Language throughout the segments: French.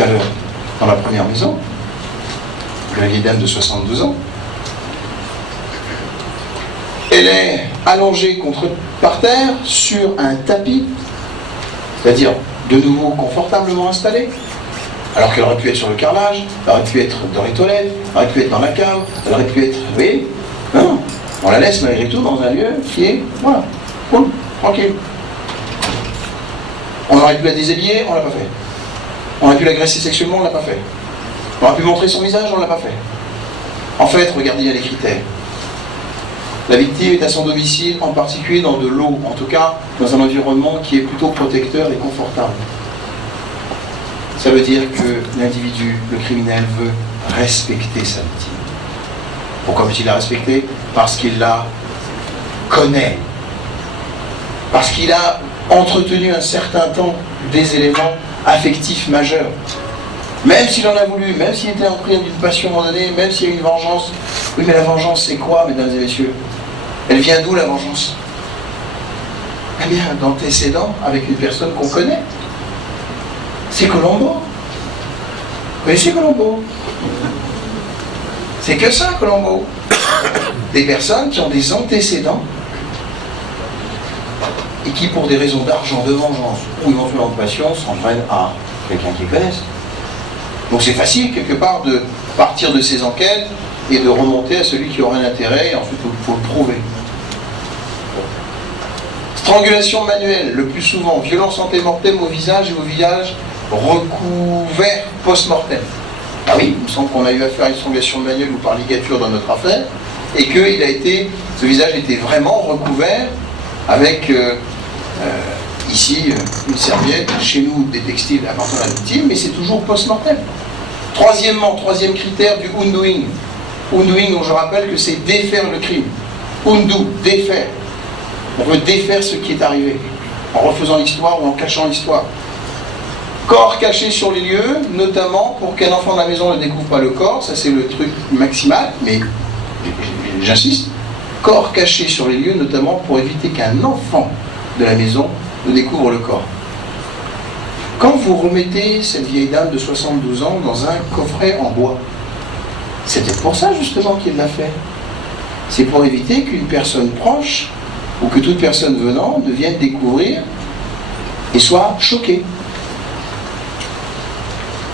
tout à l'heure dans la première maison, la vieille dame de 72 ans. Elle est allongée par terre sur un tapis, c'est-à-dire de nouveau confortablement installée, alors qu'elle aurait pu être sur le carrelage, elle aurait pu être dans les toilettes, elle aurait pu être dans la cave, elle aurait pu être... Vous voyez? Non, on la laisse malgré tout dans un lieu qui est, voilà, cool, tranquille. On aurait pu la déshabiller, on ne l'a pas fait. On aurait pu l'agresser sexuellement, on ne l'a pas fait. On aurait pu montrer son visage, on ne l'a pas fait. En fait, regardez, il y a les critères. La victime est à son domicile, en particulier dans de l'eau, en tout cas dans un environnement qui est plutôt protecteur et confortable. Ça veut dire que l'individu, le criminel, veut respecter sa victime. Pourquoi veut-il la respecter? Parce qu'il la connaît. Parce qu'il a entretenu un certain temps des éléments affectifs majeurs. Même s'il en a voulu, même s'il était empris d'une passion à un moment donné, même s'il y a une vengeance. Oui, mais la vengeance, c'est quoi, mesdames et messieurs? Elle vient d'où, la vengeance? Eh bien, d'antécédents avec une personne qu'on connaît. C'est Colombo. Vous connaissez Colombo? C'est que ça, Colombo. Des personnes qui ont des antécédents et qui, pour des raisons d'argent, de vengeance ou éventuellement de passion, s'en prennent à quelqu'un qu'ils connaissent. Donc c'est facile, quelque part, de partir de ces enquêtes et de remonter à celui qui aurait un intérêt, et ensuite il faut le prouver. Strangulation manuelle, le plus souvent, violence antémortem au visage et au visage recouvert post-mortem. Ah oui, il me semble qu'on a eu affaire à une strangulation manuelle ou par ligature dans notre affaire, et que ce visage était vraiment recouvert avec, ici, une serviette, chez nous, des textiles appartenant à la victime, mais c'est toujours post-mortem. Troisième critère du undoing. Undoing, dont je rappelle que c'est défaire le crime. Undo, défaire. On veut défaire ce qui est arrivé, en refaisant l'histoire ou en cachant l'histoire. Corps caché sur les lieux, notamment pour qu'un enfant de la maison ne découvre pas le corps, ça c'est le truc maximal, mais j'insiste, corps caché sur les lieux, notamment pour éviter qu'un enfant de la maison ne découvre le corps. Quand vous remettez cette vieille dame de 72 ans dans un coffret en bois, c'était pour ça justement qu'il l'a fait. C'est pour éviter qu'une personne proche, ou que toute personne venant, ne vienne découvrir et soit choquée.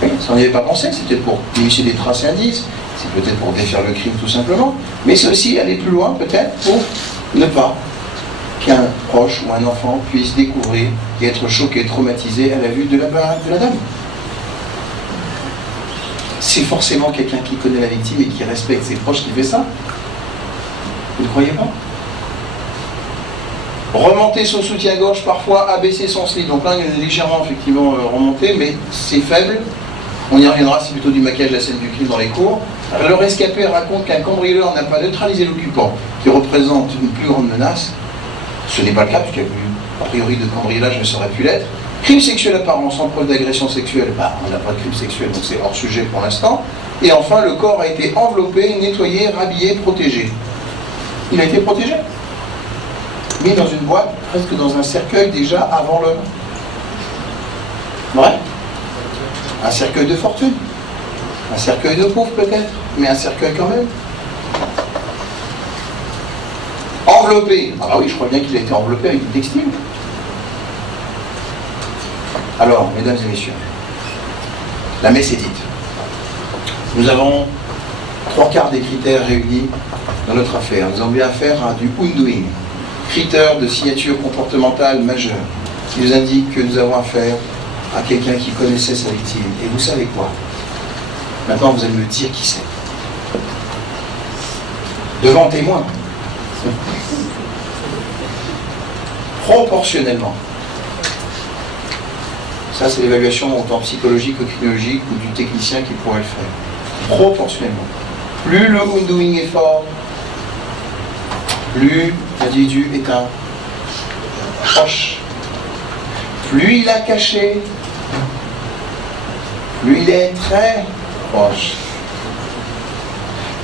Oui, ça on n'y avait pas pensé, c'était pour initier des traces et indices, c'est peut-être pour défaire le crime tout simplement, mais c'est aussi aller plus loin peut-être pour ne pas qu'un proche ou un enfant puisse découvrir et être choqué, traumatisé à la vue de la dame. C'est forcément quelqu'un qui connaît la victime et qui respecte ses proches qui fait ça. Vous ne croyez pas? Remonter son soutien-gorge, parfois abaisser son slip. Donc là, il est légèrement effectivement remonté, mais c'est faible. On y reviendra, c'est plutôt du maquillage de la scène du crime dans les cours. Alors, le rescapé raconte qu'un cambrioleur n'a pas neutralisé l'occupant, qui représente une plus grande menace. Ce n'est pas le cas, puisqu'il y a eu, a priori, de cambriolage ne saurait plus l'être. Crime sexuel apparent sans preuve d'agression sexuelle, on n'a pas de crime sexuel, donc c'est hors sujet pour l'instant. Et enfin, le corps a été enveloppé, nettoyé, rhabillé, protégé. Il a été protégé, mis dans une boîte, presque dans un cercueil déjà avant l'heure. Ouais. Un cercueil de fortune. Un cercueil de pauvre peut-être, mais un cercueil quand même. Enveloppé. Ah bah oui, je crois bien qu'il a été enveloppé avec du textile. Alors, mesdames et messieurs, la messe est dite. Nous avons 3/4 des critères réunis dans notre affaire. Nous avons eu affaire à du undoing, critère de signature comportementale majeure, qui nous indique que nous avons affaire à quelqu'un qui connaissait sa victime. Et vous savez quoi? Maintenant, vous allez me dire qui c'est. Devant témoin. Proportionnellement. Ça, c'est l'évaluation autant psychologique que criminologique ou du technicien qui pourrait le faire. Proportionnellement. Plus le undoing est fort, plus l'individu est un proche. Plus il a caché, plus il est très proche.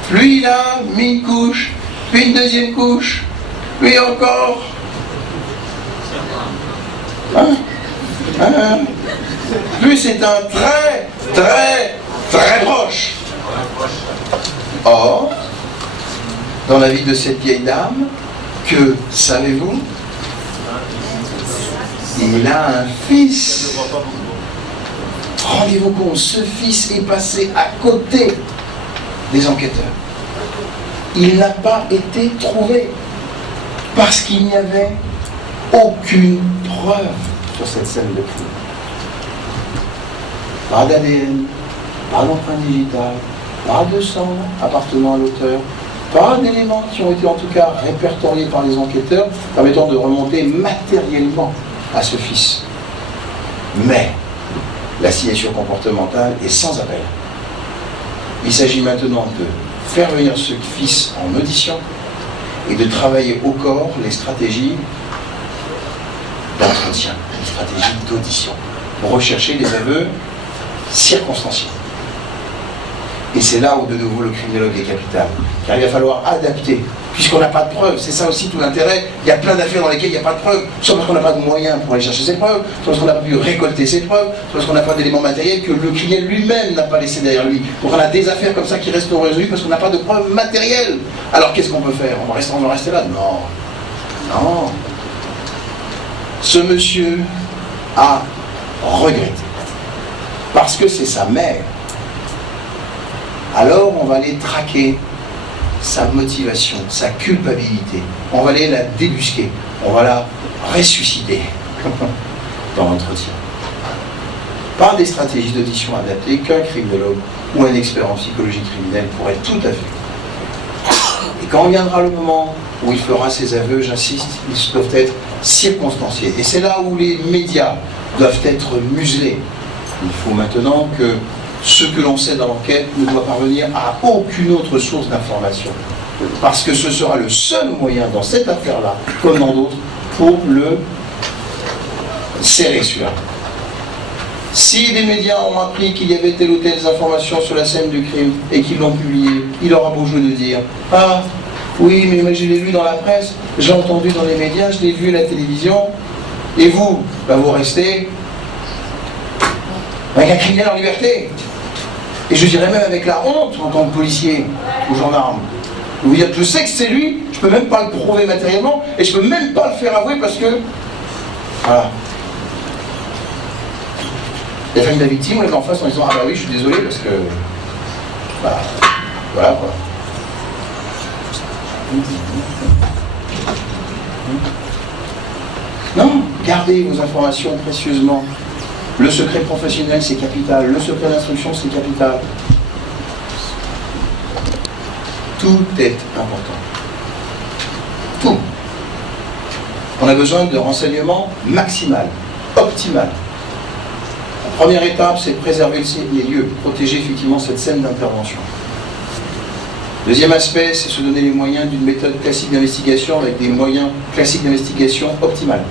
Plus il a mis une couche, puis une deuxième couche, puis encore. Plus c'est un très très, très proche. Or, dans la vie de cette vieille dame, que savez-vous? Il a un fils. Rendez-vous compte, ce fils est passé à côté des enquêteurs. Il n'a pas été trouvé parce qu'il n'y avait aucune preuve sur cette scène de crime. Pas d'ADN, pas d'empreinte digitale, pas de sang appartenant à l'auteur, pas d'éléments qui ont été en tout cas répertoriés par les enquêteurs permettant de remonter matériellement à ce fils. Mais la signature comportementale est sans appel. Il s'agit maintenant de faire venir ce fils en audition et de travailler au corps les stratégies d'entretien, les stratégies d'audition, pour rechercher des aveux circonstanciés. Et c'est là où de nouveau le criminologue est capital, car il va falloir adapter, puisqu'on n'a pas de preuves. C'est ça aussi tout l'intérêt. Il y a plein d'affaires dans lesquelles il n'y a pas de preuves, soit parce qu'on n'a pas de moyens pour aller chercher ces preuves, soit parce qu'on n'a pas pu récolter ces preuves, soit parce qu'on n'a pas d'éléments matériels que le criminel lui-même n'a pas laissé derrière lui. Donc on a des affaires comme ça qui restent non résolues parce qu'on n'a pas de preuves matérielles. Alors qu'est-ce qu'on peut faire? On va rester là? Non. Non. Ce monsieur a regretté, parce que c'est sa mère. Alors on va aller traquer sa motivation, sa culpabilité. On va aller la débusquer, on va la ressusciter dans l'entretien. Par des stratégies d'audition adaptées qu'un criminologue ou un expert en psychologie criminelle pourrait tout à fait. Et quand viendra le moment où il fera ses aveux, j'insiste, ils doivent être circonstanciés. Et c'est là où les médias doivent être muselés. Il faut maintenant que ce que l'on sait dans l'enquête ne doit parvenir à aucune autre source d'information. Parce que ce sera le seul moyen dans cette affaire-là, comme dans d'autres, pour le serrer celui-là. Si des médias ont appris qu'il y avait telle ou telle information sur la scène du crime et qu'ils l'ont publié, il aura beau jeu de dire « Ah, oui, mais je l'ai lu dans la presse, j'ai entendu dans les médias, je l'ai vu à la télévision. » Et vous, ben vous restez avec un criminel en liberté. Et je dirais même avec la honte en tant que policier ou gendarme. Vous dire, je sais que c'est lui, je peux même pas le prouver matériellement, et je peux même pas le faire avouer parce que... Voilà. La famille de la victime, on est en face en disant, ah bah oui, je suis désolé parce que... Bah, voilà quoi. Non, gardez vos informations précieusement. Le secret professionnel, c'est capital. Le secret d'instruction, c'est capital. Tout est important. Tout. On a besoin de renseignements maximal, optimal. La première étape, c'est de préserver les lieux, protéger effectivement cette scène d'intervention. Deuxième aspect, c'est se donner les moyens d'une méthode classique d'investigation avec des moyens classiques d'investigation optimales.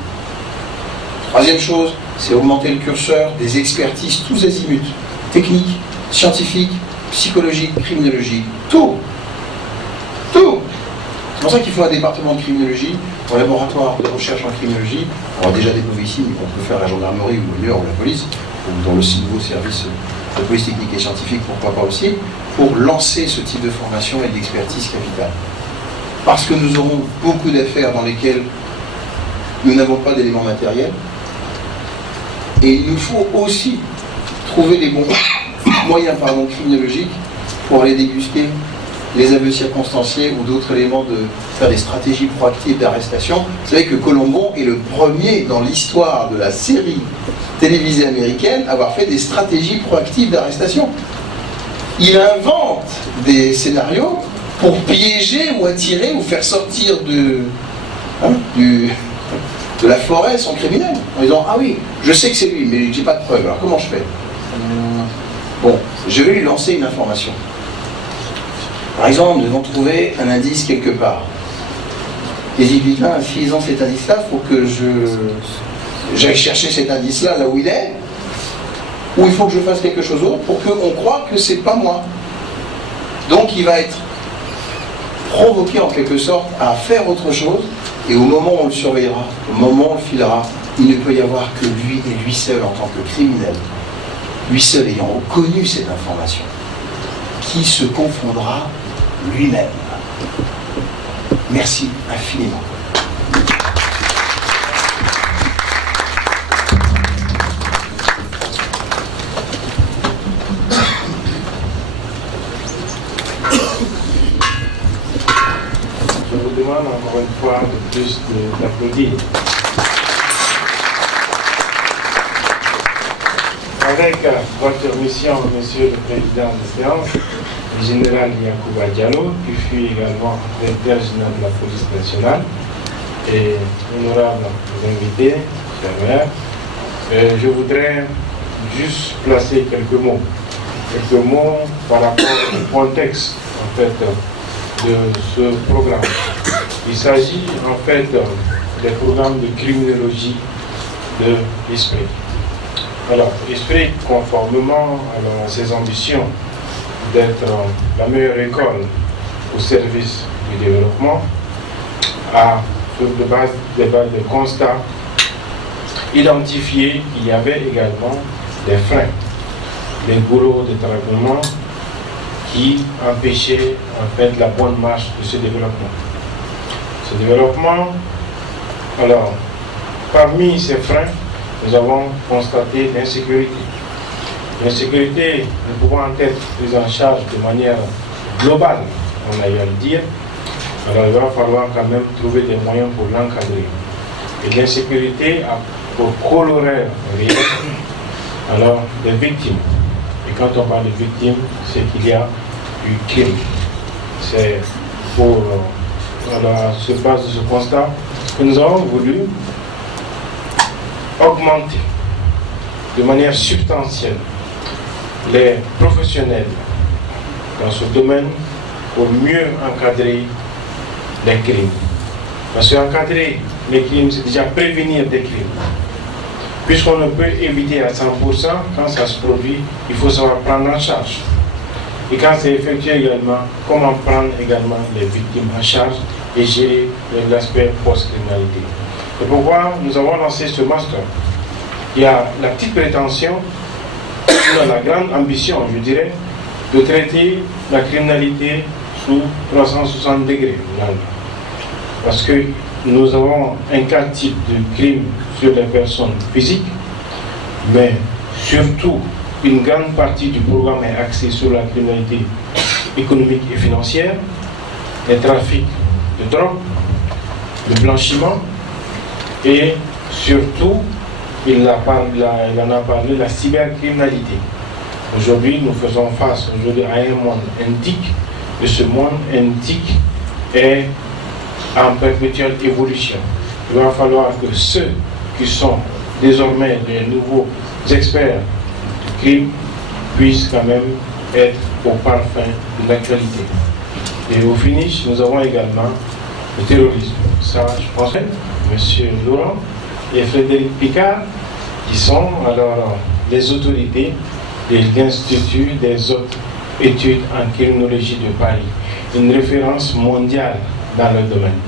Troisième chose, c'est augmenter le curseur des expertises tous azimuts, techniques, scientifiques, psychologiques, criminologiques, tout. Tout. C'est pour ça qu'il faut un département de criminologie, un laboratoire de recherche en criminologie. On a déjà déposé ici, mais on peut faire la gendarmerie ou l'UR ou la police, ou dans le nouveau service de police technique et scientifique, pourquoi pas aussi, pour lancer ce type de formation et d'expertise capitale. Parce que nous aurons beaucoup d'affaires dans lesquelles nous n'avons pas d'éléments matériels. Et il nous faut aussi trouver les bons moyens criminologiques pour aller débusquer les aveux circonstanciés ou d'autres éléments, de faire des stratégies proactives d'arrestation. Vous savez que Colombo est le premier dans l'histoire de la série télévisée américaine à avoir fait des stratégies proactives d'arrestation. Il invente des scénarios pour piéger ou attirer ou faire sortir de la forêt son criminel, en disant « Ah oui, je sais que c'est lui, mais j'ai pas de preuve, alors comment je fais ?» Bon, je vais lui lancer une information. Par exemple, nous devons trouver un indice quelque part. Et j'ai dit, en utilisant cet indice-là, il faut que j'aille chercher cet indice-là, là où il est, ou il faut que je fasse quelque chose d'autre pour qu'on croie que c'est pas moi. Donc il va être provoqué en quelque sorte à faire autre chose, et au moment où on le surveillera, au moment où on le filera, il ne peut y avoir que lui et lui seul en tant que criminel lui seul ayant connu cette information, qui se confondra lui-même. Merci infiniment. Je vous demande encore une fois de plus d'applaudir. Avec votre mission, Monsieur le Président de séance, le général Yacouba Diallo, qui fut également directeur général de la police nationale, et honorables invités, chers maires, je voudrais juste placer quelques mots par rapport au contexte en fait de ce programme. Il s'agit en fait des programmes de criminologie de l'esprit. Alors, l'esprit, conformément à ses ambitions d'être la meilleure école au service du développement, a, sur des bases de constats, identifié qu'il y avait également des freins, des goulots de travaillement qui empêchaient en fait la bonne marche de ce développement. Ce développement, alors, parmi ces freins, nous avons constaté l'insécurité. L'insécurité ne pouvant être prise en charge de manière globale, on a eu à le dire, alors il va falloir quand même trouver des moyens pour l'encadrer. Et l'insécurité a pour corollaire réel, alors, des victimes. Et quand on parle de victimes, c'est qu'il y a du crime. C'est pour, sur base de ce constat, que nous avons voulu augmenter de manière substantielle les professionnels dans ce domaine pour mieux encadrer les crimes. Parce qu'encadrer les crimes, c'est déjà prévenir des crimes. Puisqu'on ne peut éviter à 100%, quand ça se produit, il faut savoir prendre en charge. Et quand c'est effectué également, comment prendre également les victimes en charge et gérer l'aspect post-criminalité. C'est pourquoi nous avons lancé ce master. Il y a la petite prétention, la grande ambition, je dirais, de traiter la criminalité sous 360 degrés. Parce que nous avons un cas type de crime sur les personnes physiques, mais surtout, une grande partie du programme est axée sur la criminalité économique et financière, les trafics de drogue, le blanchiment, et surtout, il en a parlé, la cybercriminalité. Aujourd'hui, nous faisons face à un monde indique, et ce monde indique est en perpétuelle évolution. Il va falloir que ceux qui sont désormais des nouveaux experts du crime puissent quand même être au parfum de l'actualité. Et au finish, nous avons également le terrorisme. Ça, je pense que M. Laurent et Frédéric Picard, qui sont alors les autorités de l'Institut des autres études en criminologie de Paris, une référence mondiale dans le domaine.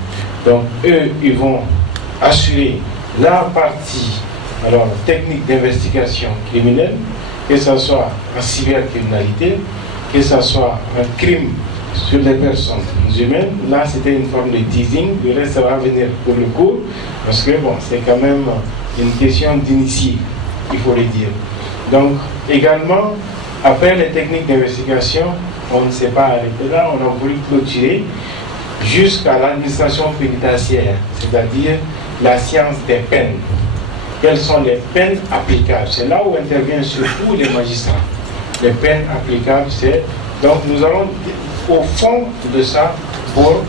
Donc eux, ils vont assurer la partie alors technique d'investigation criminelle, que ce soit en cybercriminalité, que ce soit un crime sur les personnes humaines. Là, c'était une forme de teasing, le reste ça va venir pour le cours, parce que bon, c'est quand même une question d'initié, il faut le dire. Donc, également, après les techniques d'investigation, on ne s'est pas arrêté là, on a voulu clôturer jusqu'à l'administration pénitentiaire, c'est-à-dire la science des peines. Quelles sont les peines applicables? C'est là où interviennent surtout les magistrats. Les peines applicables, c'est... Donc, nous allons au fond de ça pour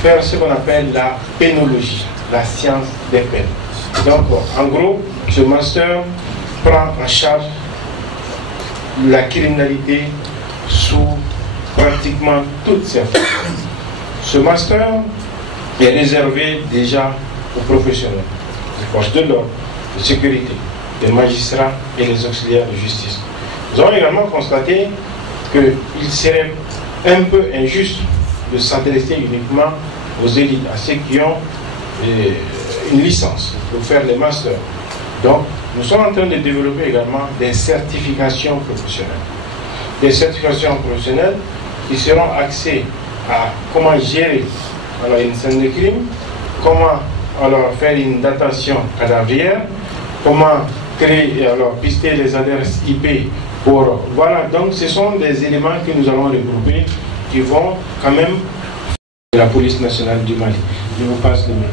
faire ce qu'on appelle la pénologie, la science des peines. Donc, en gros, ce master prend en charge la criminalité sous pratiquement toutes ses formes. Ce master est réservé déjà aux professionnels, des forces de l'ordre, de sécurité, des magistrats et les auxiliaires de justice. Nous avons également constaté qu'il serait un peu injuste de s'adresser uniquement aux élites, à ceux qui ont une licence pour faire les masters. Donc, Nous sommes en train de développer également des certifications professionnelles. Des certifications professionnelles qui seront axées à comment gérer une scène de crime, comment faire une datation cadavrière, comment créer pister les adresses IP pour... Voilà, donc ce sont des éléments que nous allons regrouper qui vont quand même de la police nationale du Mali. Je vous passe le micro.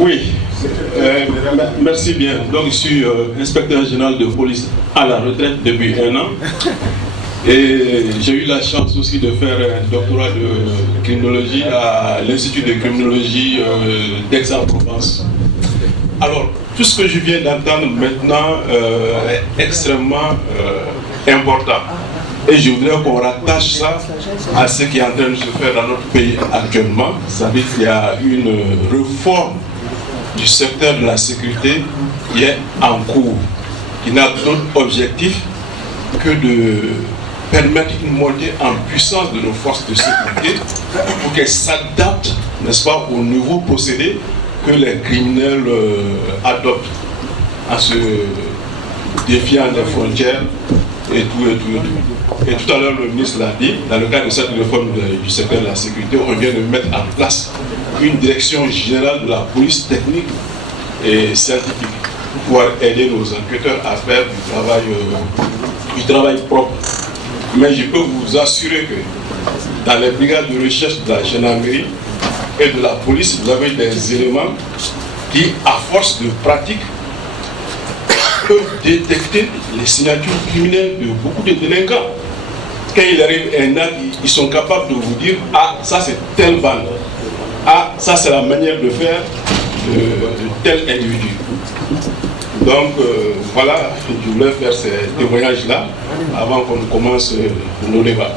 Oui, merci bien. Donc je suis inspecteur général de police à la retraite depuis 1 an. Et j'ai eu la chance aussi de faire un doctorat de criminologie à l'Institut de criminologie d'Aix-en-Provence. Alors, tout ce que je viens d'entendre maintenant est extrêmement important. Et je voudrais qu'on rattache ça à ce qui est en train de se faire dans notre pays actuellement. C'est-à-dire qu'il y a une réforme du secteur de la sécurité qui est en cours, qui n'a d'autre objectif que de permettre une montée en puissance de nos forces de sécurité pour qu'elles s'adaptent, n'est-ce pas, aux nouveaux procédés que les criminels adoptent en se défiant des frontières et tout. Et tout à l'heure, le ministre l'a dit, dans le cadre de cette réforme du secteur de la sécurité, on vient de mettre en place une direction générale de la police technique et scientifique pour pouvoir aider nos enquêteurs à faire du travail propre. Mais je peux vous assurer que dans les brigades de recherche de la gendarmerie et de la police, vous avez des éléments qui, à force de pratique, peuvent détecter les signatures criminelles de beaucoup de délinquants. Quand il arrive un acte, ils sont capables de vous dire « Ah, ça c'est telle bande. Ah, ça c'est la manière de faire de tel individu. » Donc voilà, je voulais faire ces témoignages-là avant qu'on commence nos débats.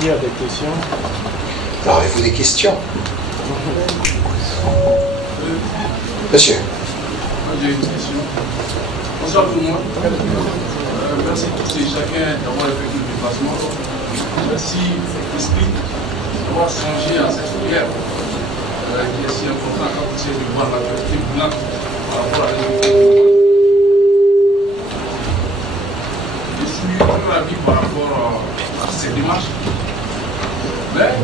Qui a des questions? Alors, avez-vous des questions? Monsieur. J'ai une question. Bonsoir tout le monde. Merci à tous et chacun d'avoir effectué le déplacement. Merci l'esprit d'avoir changé à cette filière qui est si important quand vous essayez de voir la vérité brûlante par rapport à l'éducation. Je suis très ravi par rapport à cette démarche. Mais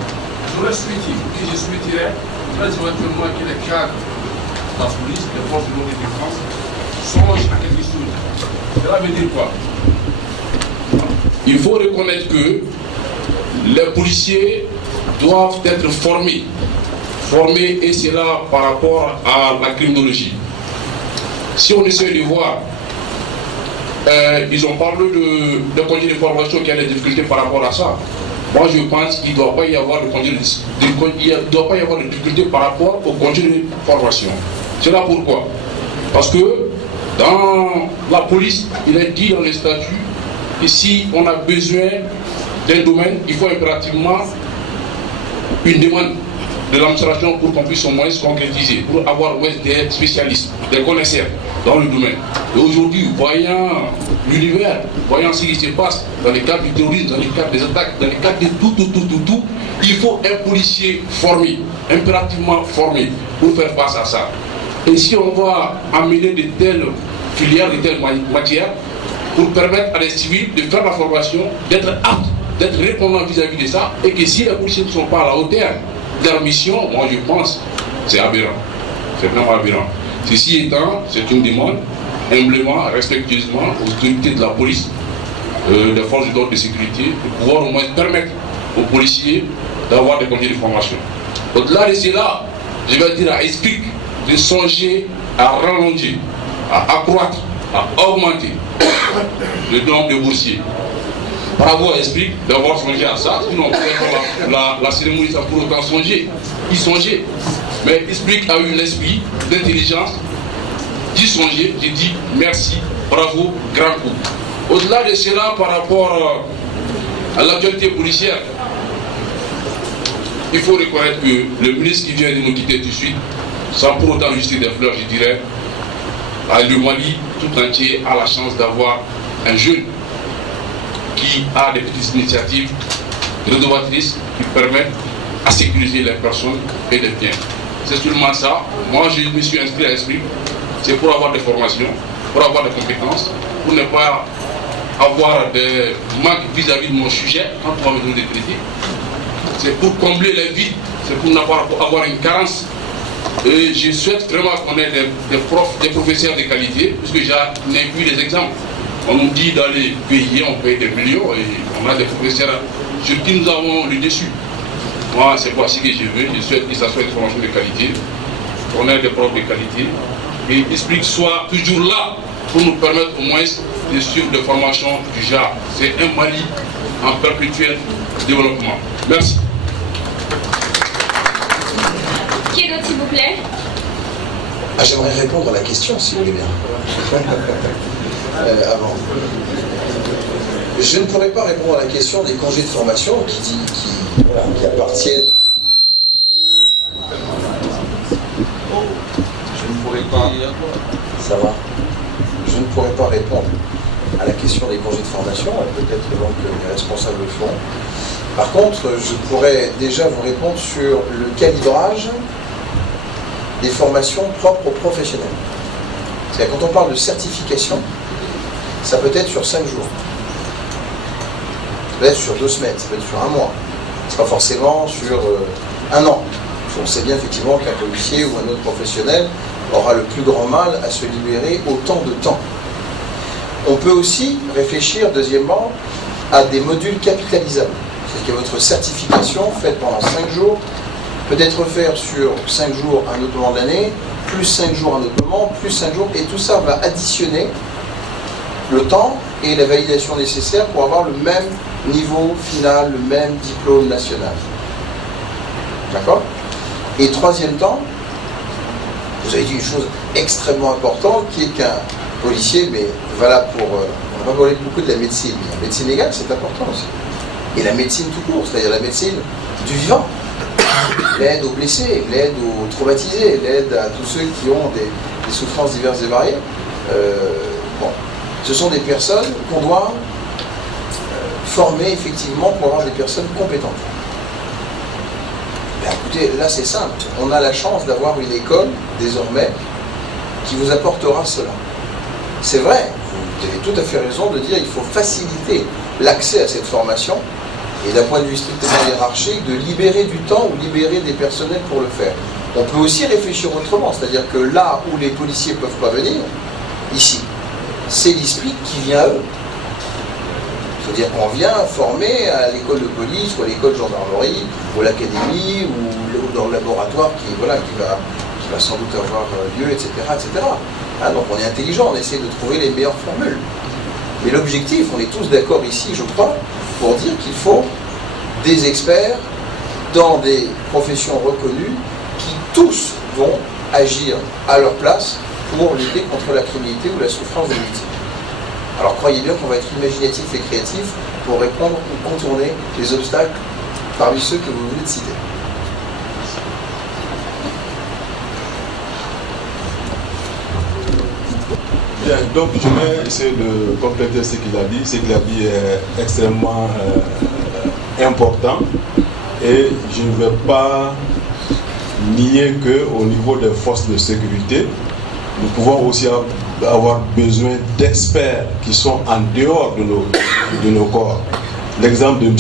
j'aurais souhaité, que je souhaiterais, très éventuellement que les cadres de la police, les forces de l'ordre et de défense, songent à quelque chose. Cela veut dire quoi? Il faut reconnaître que les policiers doivent être formés. Formés, et c'est là par rapport à la criminologie. Si on essaie de voir, ils ont parlé de congé de formation qui a des difficultés par rapport à ça. Moi je pense qu'il ne doit pas y avoir de difficultés par rapport au congé de formation. C'est là pourquoi. Parce que dans la police, il est dit dans les statuts que si on a besoin d'un domaine, il faut impérativement une demande de l'administration pour qu'on puisse au moins se concrétiser, pour avoir des spécialistes, des connaisseurs dans le domaine. Et aujourd'hui, voyant l'univers, voyant ce qui se passe dans les cadres du terrorisme, dans les cadres des attaques, dans les cadres de tout, il faut un policier formé, impérativement formé, pour faire face à ça. Et si on va amener de telles filières, de telles matières, pour permettre à les civils de faire la formation, d'être aptes, d'être répondants vis-à-vis de ça, et que si les policiers ne sont pas à la hauteur de leur mission, moi je pense, c'est aberrant. C'est vraiment aberrant. Ceci étant, c'est une demande, humblement, respectueusement, aux autorités de la police, des forces de l'ordre de sécurité, de pouvoir au moins permettre aux policiers d'avoir des congés de formation. Au-delà de cela, je vais dire à Explique de songer à rallonger, à accroître, à augmenter le nombre de boursiers. Bravo à Explique d'avoir songé à ça, sinon la cérémonie ça pour autant songer, y songer. Mais Explique a eu l'esprit d'intelligence d'y songer, j'ai dit merci, bravo, grand coup. Au-delà de cela, par rapport à l'actualité policière, il faut reconnaître que le ministre qui vient de nous quitter tout de suite, sans pour autant jeter des fleurs, je dirais, le Mali tout entier a la chance d'avoir un jeune qui a des petites initiatives rénovatrices qui permettent à sécuriser les personnes et les biens. C'est seulement ça. Moi, je me suis inscrit à l'esprit. C'est pour avoir des formations, pour avoir des compétences, pour ne pas avoir des manques vis-à-vis de mon sujet quand on va me donner des crédits. C'est pour combler les vides, c'est pour n'avoir avoir une carence. Et je souhaite vraiment qu'on ait des professeurs de qualité, puisque j'en ai vu des exemples. On nous dit d'aller payer, on paye des millions, et on a des professeurs sur qui nous avons le dessus. Moi, c'est pas ce que je veux. Je souhaite que ça soit une formation de qualité, qu'on ait des profs de qualité, et l'esprit soit toujours là pour nous permettre au moins de suivre des formations du genre. C'est un Mali en perpétuel développement. Merci. Qui est d'autre, s'il vous plaît? J'aimerais répondre à la question, si vous voulez bien. Avant. Je ne pourrais pas répondre à la question des congés de formation qui appartiennent. Je ne pourrais pas. Ça va. Je ne pourrais pas répondre à la question des congés de formation, peut-être donc les responsables le feront. Par contre, je pourrais déjà vous répondre sur le calibrage des formations propres aux professionnels. C'est-à-dire quand on parle de certification, ça peut être sur 5 jours. Ça peut être sur 2 semaines, ça peut être sur 1 mois. Ce n'est pas forcément sur 1 an. On sait bien effectivement qu'un policier ou un autre professionnel aura le plus grand mal à se libérer autant de temps. On peut aussi réfléchir, deuxièmement, à des modules capitalisables. C'est-à-dire que votre certification faite pendant 5 jours peut être faite sur 5 jours un autre moment de l'année, plus 5 jours un autre moment, plus 5 jours, et tout ça va additionner le temps et la validation nécessaire pour avoir le même niveau final, le même diplôme national. D'accord? Et troisième temps, vous avez dit une chose extrêmement importante, qui est qu'un policier, mais voilà pour... on va parler beaucoup de la médecine. La médecine légale, c'est important aussi. Et la médecine tout court, c'est-à-dire la médecine du vivant. L'aide aux blessés, l'aide aux traumatisés, l'aide à tous ceux qui ont des souffrances diverses et variées. Bon. Ce sont des personnes qu'on doit former effectivement pour avoir des personnes compétentes. Ben, écoutez, là c'est simple. On a la chance d'avoir une école, désormais, qui vous apportera cela. C'est vrai, vous avez tout à fait raison de dire qu'il faut faciliter l'accès à cette formation et d'un point de vue strictement hiérarchique, de libérer du temps ou libérer des personnels pour le faire. On peut aussi réfléchir autrement, c'est-à-dire que là où les policiers ne peuvent pas venir, ici, c'est l'ISPIC qui vient à eux. C'est-à-dire qu'on vient former à l'école de police, ou à l'école de gendarmerie, ou à l'académie, ou dans le laboratoire qui va sans doute avoir lieu, etc. etc. Hein, donc on est intelligent, on essaie de trouver les meilleures formules. Mais l'objectif, on est tous d'accord ici, je crois, pour dire qu'il faut des experts dans des professions reconnues qui tous vont agir à leur place pour lutter contre la criminalité ou la souffrance des victimes. Alors croyez bien qu'on va être imaginatif et créatif pour répondre ou contourner les obstacles parmi ceux que vous venez de citer. Bien, donc je vais essayer de compléter ce qu'il a dit. Ce qu'il a dit est extrêmement important et je ne vais pas nier qu'au niveau des forces de sécurité, nous pouvons aussi avoir besoin d'experts qui sont en dehors de nos corps. L'exemple de M.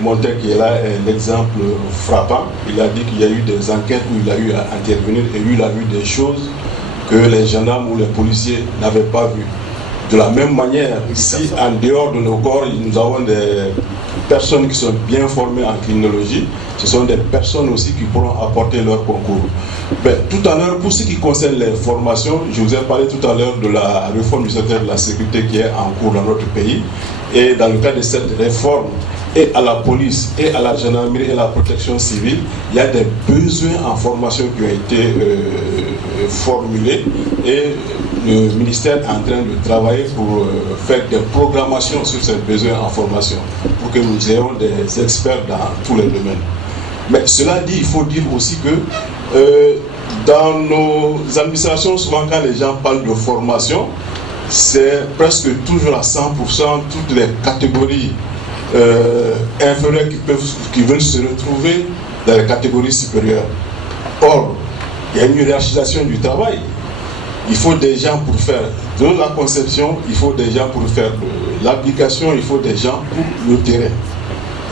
Montel qui est là est l'exemple frappant. Il a dit qu'il y a eu des enquêtes où il a eu à intervenir et il a vu des choses que les gendarmes ou les policiers n'avaient pas vues. De la même manière, si en dehors de nos corps, nous avons des personnes qui sont bien formées en criminologie, ce sont des personnes aussi qui pourront apporter leur concours. Ben, tout à l'heure, pour ce qui concerne les formations, je vous ai parlé tout à l'heure de la réforme du secteur de la sécurité qui est en cours dans notre pays. Et dans le cadre de cette réforme, et à la police, et à la gendarmerie, et à la protection civile, il y a des besoins en formation qui ont été formulés. Et le ministère est en train de travailler pour faire des programmations sur ces besoins en formation, pour que nous ayons des experts dans tous les domaines. Mais cela dit, il faut dire aussi que dans nos administrations, souvent quand les gens parlent de formation, c'est presque toujours à 100% toutes les catégories inférieurs qui veulent se retrouver dans les catégories supérieures. Or, il y a une hiérarchisation du travail. Il faut des gens pour faire de la conception, il faut des gens pour faire de l'application, il faut des gens pour le terrain.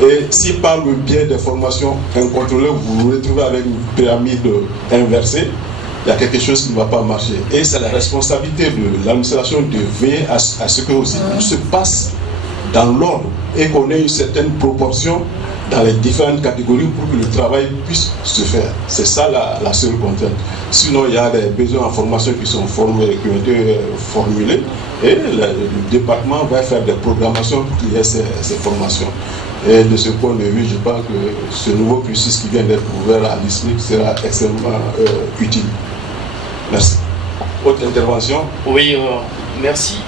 Et si par le biais des formations incontrôlées, vous vous retrouvez avec une pyramide inversée, il y a quelque chose qui ne va pas marcher. Et c'est la responsabilité de l'administration de veiller à ce que aussi tout se passe dans l'ordre et qu'on ait une certaine proportion dans les différentes catégories pour que le travail puisse se faire. C'est ça la seule contrainte. Sinon, il y a des besoins en formation qui sont formés, qui ont été formulés, et le département va faire des programmations pour qu'il y ait ces formations. Et de ce point de vue, je pense que ce nouveau cursus qui vient d'être ouvert à l'ISMIC sera extrêmement utile. Merci. Autre intervention? Oui, merci.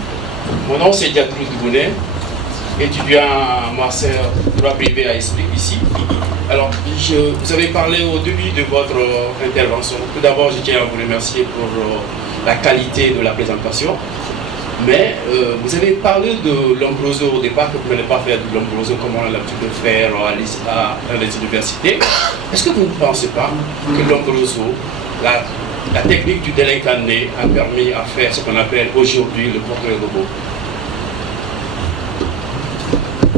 Mon nom c'est Diatrous Dugounet, étudiant en master droit privé à ISMIC ici. Alors, vous avez parlé au début de votre intervention. Tout d'abord, je tiens à vous remercier pour la qualité de la présentation. Mais vous avez parlé de Lombroso au départ, que vous n'allez pas faire de Lombroso comme on a l'habitude de faire dans les universités. Est-ce que vous ne pensez pas que Lombroso, la technique du délinquant né, a permis à faire ce qu'on appelle aujourd'hui le portrait robot?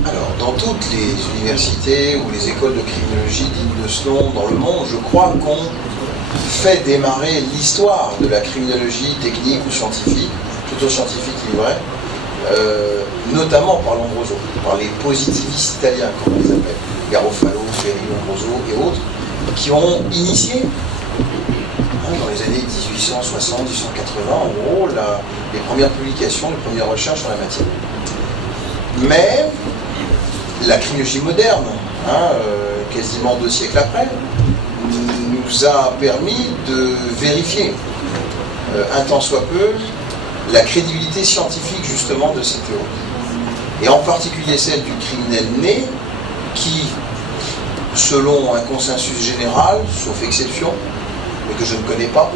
Alors, dans toutes les universités ou les écoles de criminologie dignes de ce nom dans le monde, je crois qu'on fait démarrer l'histoire de la criminologie technique ou scientifique, plutôt scientifique il est vrai, notamment par Lombroso, par les positivistes italiens, comme on les appelle, Garofalo, Ferri, Lombroso et autres, qui ont initié, dans les années 1860, 1880, en gros, les premières publications, les premières recherches en la matière. Mais la criminologie moderne, quasiment 2 siècles après, nous a permis de vérifier, un tant soit peu, la crédibilité scientifique justement de ces théories. Et en particulier celle du criminel né, qui, selon un consensus général, sauf exception, mais que je ne connais pas,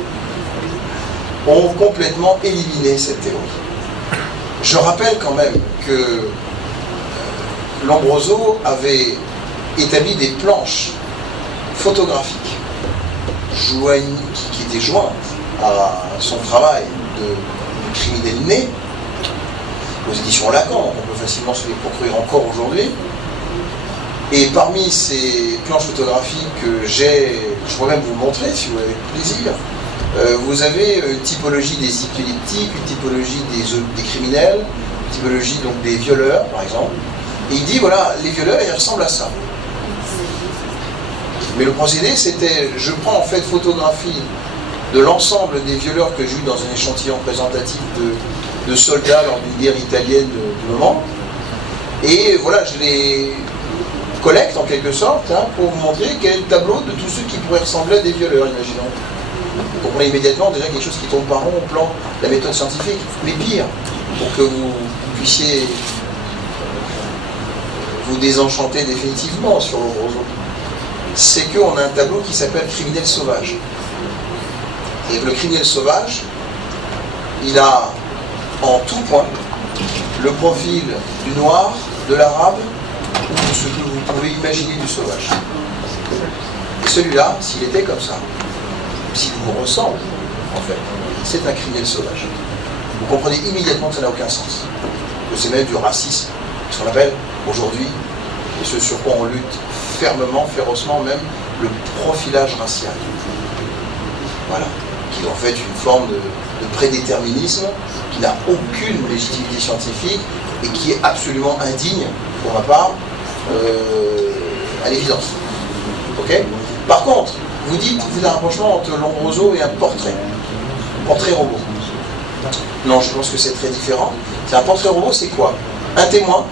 ont complètement éliminé cette théorie. Je rappelle quand même que Lombroso avait établi des planches photographiques qui étaient jointes à son travail de criminel né aux éditions Lacan, on peut facilement se les procurer encore aujourd'hui. Et parmi ces planches photographiques que je pourrais même vous montrer si vous avez plaisir, vous avez une typologie des épileptiques, une typologie des criminels, une typologie donc des violeurs par exemple. Et il dit voilà, les violeurs ils ressemblent à ça. Mais le procédé c'était, je prends en fait photographie de l'ensemble des violeurs que j'ai eu dans un échantillon représentatif de soldats lors d'une guerre italienne du moment. Et voilà, je les collecte en quelque sorte pour vous montrer quel est le tableau de tous ceux qui pourraient ressembler à des violeurs, imaginons. Vous comprenez immédiatement déjà quelque chose qui tombe par rond au plan de la méthode scientifique. Mais pire, pour que vous puissiez vous désenchanter définitivement sur Lombroso, c'est qu'on a un tableau qui s'appelle criminel sauvage. Et le criminel sauvage, il a en tout point le profil du noir, de l'arabe, ou de ce que vous pouvez imaginer du sauvage. Et celui-là, s'il était comme ça, s'il vous ressemble, en fait, c'est un criminel sauvage. Vous comprenez immédiatement que ça n'a aucun sens. Que c'est même du racisme, ce qu'on appelle aujourd'hui, et ce sur quoi on lutte fermement, férocement même, le profilage racial. Voilà. Qui est en fait une forme de prédéterminisme qui n'a aucune légitimité scientifique et qui est absolument indigne, pour ma part, à l'évidence. Ok ? Par contre, vous dites, vous avez un rapprochement entre Lombroso et un portrait robot. Non, je pense que c'est très différent. C'est un portrait robot, c'est quoi? Un témoin,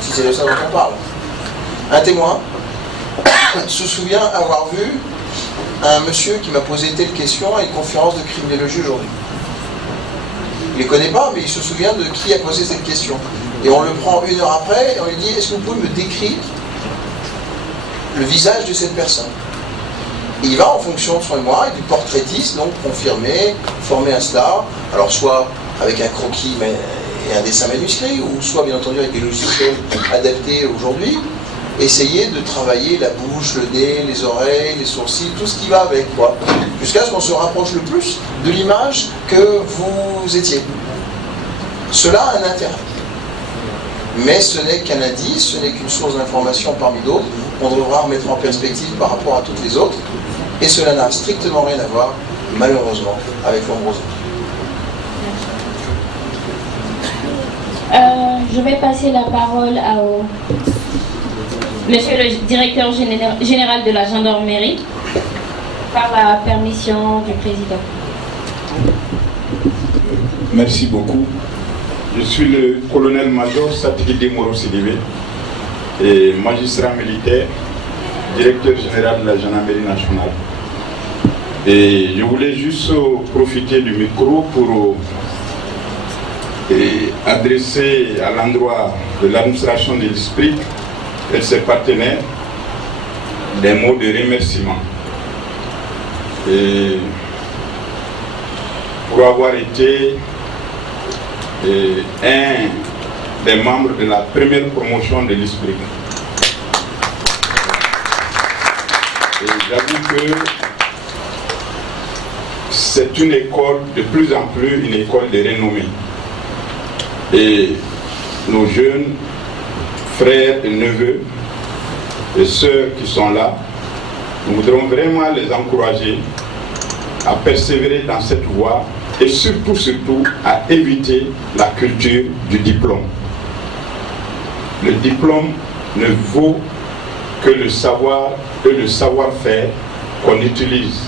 si c'est de ça dont on parle, un témoin se souvient avoir vu un monsieur qui m'a posé telle question à une conférence de criminologie aujourd'hui. Il ne les connaît pas, mais il se souvient de qui a posé cette question. Et on le prend 1 heure après et on lui dit « Est-ce que vous pouvez me décrire le visage de cette personne ?» Et il va en fonction de son mémoire et du portraitiste, donc confirmer, former un star, alors soit avec un croquis et un dessin manuscrit, ou soit bien entendu avec des logiciels adaptés aujourd'hui, essayer de travailler la bouche, le nez, les oreilles, les sourcils, tout ce qui va avec, quoi, jusqu'à ce qu'on se rapproche le plus de l'image que vous étiez. Cela a un intérêt. Mais ce n'est qu'un indice, ce n'est qu'une source d'information parmi d'autres. On devra remettre en perspective par rapport à toutes les autres. Et cela n'a strictement rien à voir, malheureusement, avec l'ombrose. Je vais passer la parole à Monsieur le directeur général de la gendarmerie, par la permission du président. Merci beaucoup. Je suis le colonel-major Satikide Moro Sidibé, et magistrat militaire, directeur général de la gendarmerie nationale. Et je voulais juste profiter du micro pour adresser à l'endroit de l'administration de l'esprit et de ses partenaires des mots de remerciement. Et pour avoir été un des membres de la première promotion de l'esprit. Et j'avoue que c'est une école de plus en plus une école de renommée. Et nos jeunes frères et neveux et sœurs qui sont là, nous voudrons vraiment les encourager à persévérer dans cette voie et surtout à éviter la culture du diplôme. Le diplôme ne vaut que le savoir et le savoir-faire qu'on utilise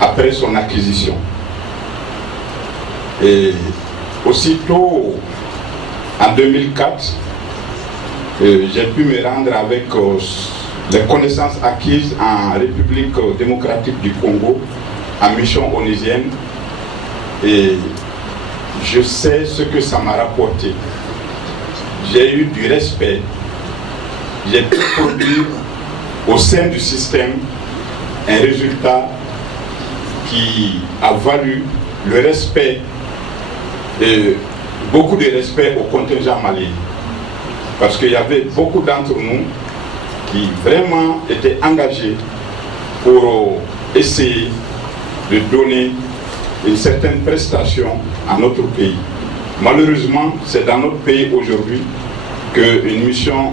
après son acquisition. Et aussitôt, en 2004, j'ai pu me rendre avec les connaissances acquises en République démocratique du Congo, en mission onusienne, et je sais ce que ça m'a rapporté. J'ai eu du respect, j'ai pu produire au sein du système un résultat qui a valu le respect, beaucoup de respect au contingent malien. Parce qu'il y avait beaucoup d'entre nous qui vraiment étaient engagés pour essayer de donner une certaine prestation à notre pays. Malheureusement, c'est dans notre pays aujourd'hui qu'une mission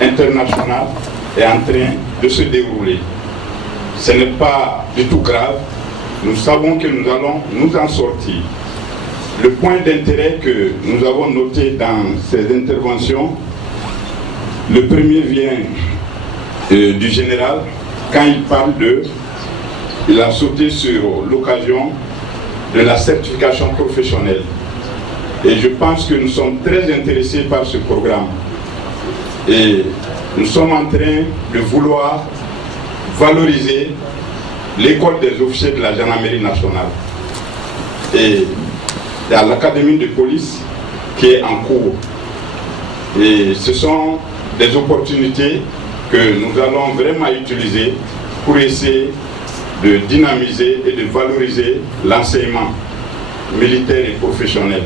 internationale est en train de se dérouler. Ce n'est pas du tout grave. Nous savons que nous allons nous en sortir. Le point d'intérêt que nous avons noté dans ces interventions, le premier vient du général, quand il parle il a sauté sur l'occasion de la certification professionnelle. Et je pense que nous sommes très intéressés par ce programme. Et nous sommes en train de vouloir valoriser l'école des officiers de la gendarmerie nationale. Et il y a l'académie de police qui est en cours. Et ce sont des opportunités que nous allons vraiment utiliser pour essayer de dynamiser et de valoriser l'enseignement militaire et professionnel.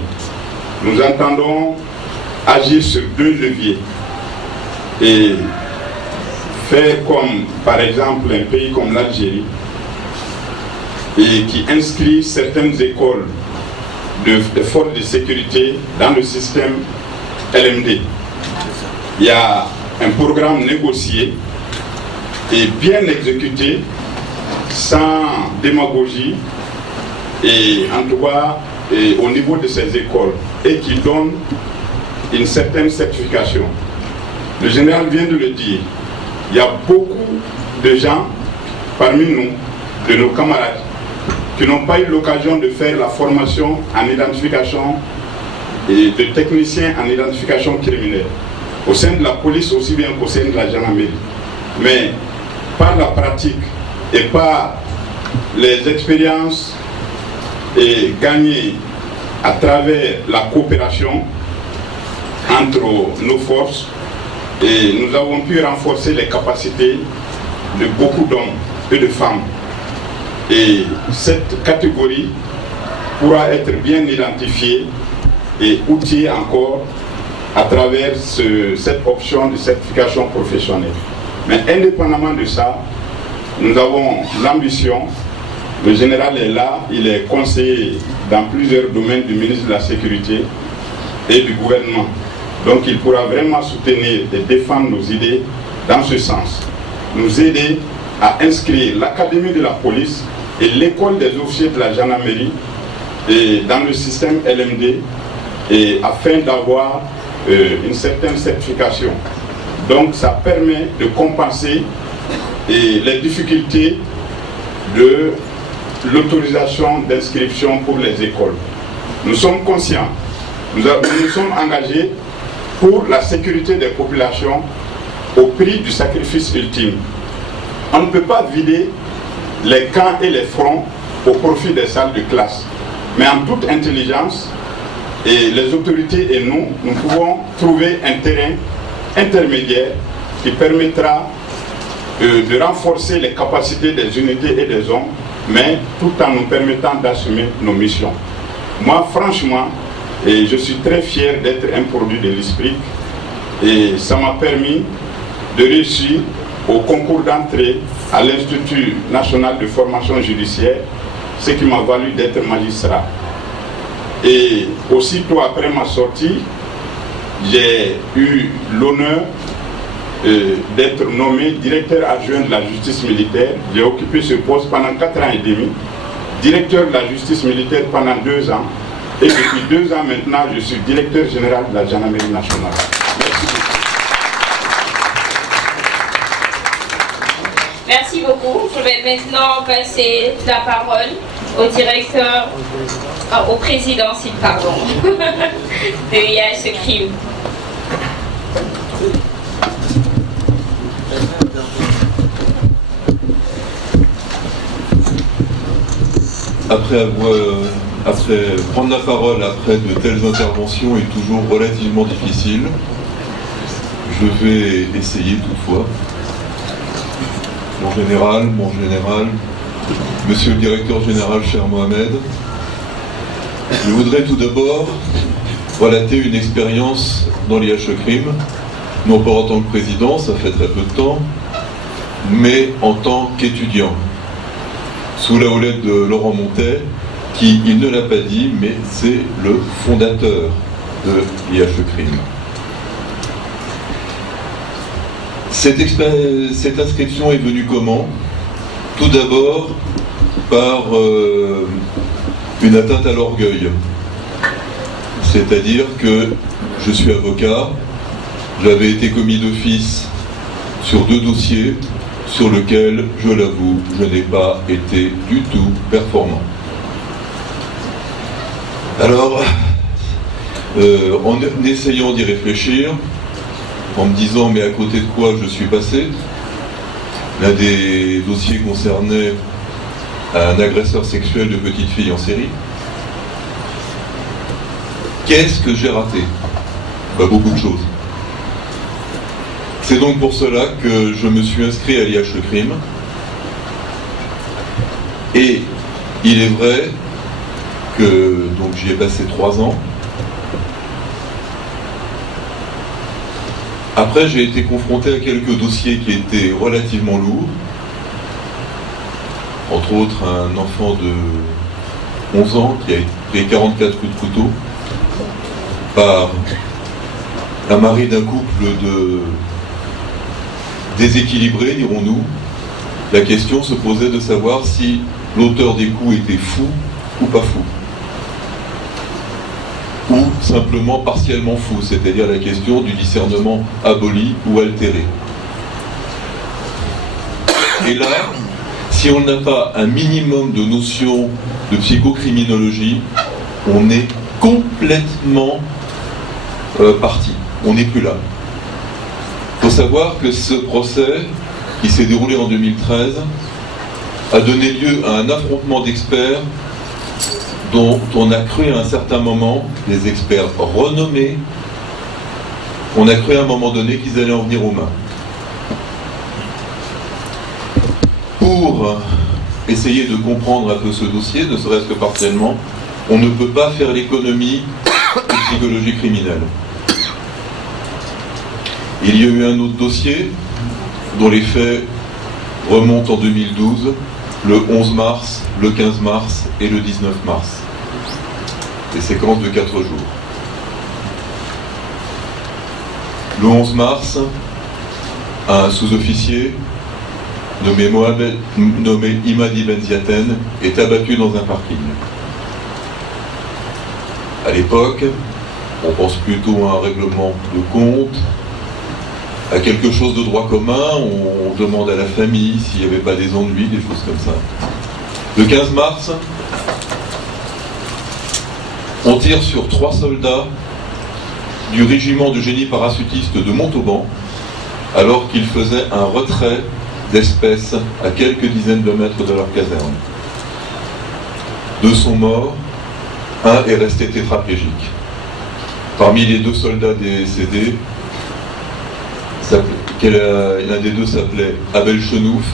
Nous entendons agir sur deux leviers et faire comme par exemple un pays comme l'Algérie et qui inscrit certaines écoles de forces de sécurité dans le système LMD. Il y a un programme négocié et bien exécuté, sans démagogie, et en tout cas au niveau de ces écoles, et qui donne une certaine certification. Le général vient de le dire, il y a beaucoup de gens parmi nous, de nos camarades, qui n'ont pas eu l'occasion de faire la formation en identification et de techniciens en identification criminelle, au sein de la police aussi bien qu'au sein de la gendarmerie. Mais par la pratique et par les expériences gagnées à travers la coopération entre nos forces, et nous avons pu renforcer les capacités de beaucoup d'hommes et de femmes. Et cette catégorie pourra être bien identifiée et outillés encore à travers cette option de certification professionnelle. Mais indépendamment de ça, nous avons l'ambition, le général est là, il est conseiller dans plusieurs domaines du ministre de la Sécurité et du gouvernement. Donc il pourra vraiment soutenir et défendre nos idées dans ce sens. Nous aider à inscrire l'académie de la police et l'école des officiers de la gendarmerie et dans le système LMD et afin d'avoir une certaine certification. Donc ça permet de compenser les difficultés de l'autorisation d'inscription pour les écoles. Nous sommes conscients, nous sommes engagés pour la sécurité des populations au prix du sacrifice ultime. On ne peut pas vider les camps et les fronts au profit des salles de classe. Mais en toute intelligence, et les autorités et nous pouvons trouver un terrain intermédiaire qui permettra de renforcer les capacités des unités et des hommes, mais tout en nous permettant d'assumer nos missions. Moi, franchement, je suis très fier d'être un produit de l'esprit et ça m'a permis de réussir au concours d'entrée à l'Institut national de formation judiciaire, ce qui m'a valu d'être magistrat. Et aussitôt après ma sortie, j'ai eu l'honneur d'être nommé directeur adjoint de la justice militaire. J'ai occupé ce poste pendant 4 ans et demi, directeur de la justice militaire pendant 2 ans, et depuis 2 ans maintenant, je suis directeur général de la gendarmerie nationale. Merci beaucoup. Je vais maintenant passer la parole au directeur, au président, pardon, de IAH Crime. Après prendre la parole après de telles interventions est toujours relativement difficile. Je vais essayer toutefois. Mon général, monsieur le directeur général, cher Mohamed, je voudrais tout d'abord relater une expérience dans l'IAH Crime, non pas en tant que président, ça fait très peu de temps, mais en tant qu'étudiant, sous la houlette de Laurent Montet, qui, il ne l'a pas dit, mais c'est le fondateur de l'IAH Crime. Cette inscription est venue comment? Tout d'abord par une atteinte à l'orgueil. C'est-à-dire que je suis avocat, j'avais été commis d'office sur 2 dossiers sur lesquels, je l'avoue, je n'ai pas été du tout performant. Alors, en essayant d'y réfléchir, en me disant mais à côté de quoi je suis passé, l'un des dossiers concernait un agresseur sexuel de petite fille en série. Qu'est-ce que j'ai raté? Beaucoup de choses. C'est donc pour cela que je me suis inscrit à l'IAH Crime. Et il est vrai que donc j'y ai passé 3 ans. Après, j'ai été confronté à quelques dossiers qui étaient relativement lourds. Entre autres, un enfant de 11 ans qui a pris 44 coups de couteau par un mari d'un couple déséquilibré, dirons-nous. La question se posait de savoir si l'auteur des coups était fou ou pas fou. Ou simplement partiellement fou, c'est-à-dire la question du discernement aboli ou altéré. Et là, si on n'a pas un minimum de notions de psychocriminologie, on est complètement parti. On n'est plus là. Il faut savoir que ce procès, qui s'est déroulé en 2013, a donné lieu à un affrontement d'experts dont on a cru à un certain moment, des experts renommés, on a cru à un moment donné qu'ils allaient en venir aux mains. Pour essayer de comprendre un peu ce dossier, ne serait-ce que partiellement, on ne peut pas faire l'économie de psychologie criminelle. Il y a eu un autre dossier dont les faits remontent en 2012, le 11 mars, le 15 mars et le 19 mars. Des séquences de 4 jours. Le 11 mars, un sous-officier nommé Imadi Benziaten est abattu dans un parking. À l'époque, on pense plutôt à un règlement de compte, à quelque chose de droit commun, on demande à la famille s'il n'y avait pas des ennuis, des choses comme ça. Le 15 mars, on tire sur 3 soldats du régiment de génie parachutiste de Montauban, alors qu'ils faisaient un retrait d'espèces à quelques dizaines de mètres de leur caserne. 2 sont morts, un est resté tétraplégique. Parmi les 2 soldats décédés, l'un des 2 s'appelait Abel Chenouf,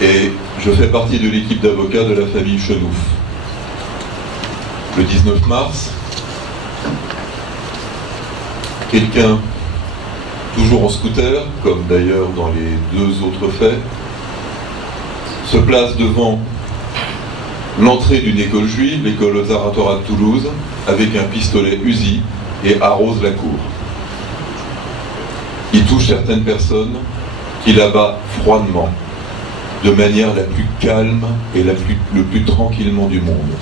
et je fais partie de l'équipe d'avocats de la famille Chenouf. Le 19 mars, quelqu'un, toujours en scooter, comme d'ailleurs dans les 2 autres faits, se place devant l'entrée d'une école juive, l'école Ozar-Hatorah de Toulouse, avec un pistolet Uzi et arrose la cour. Il touche certaines personnes qu'il abat froidement, de manière la plus calme et le plus tranquillement du monde.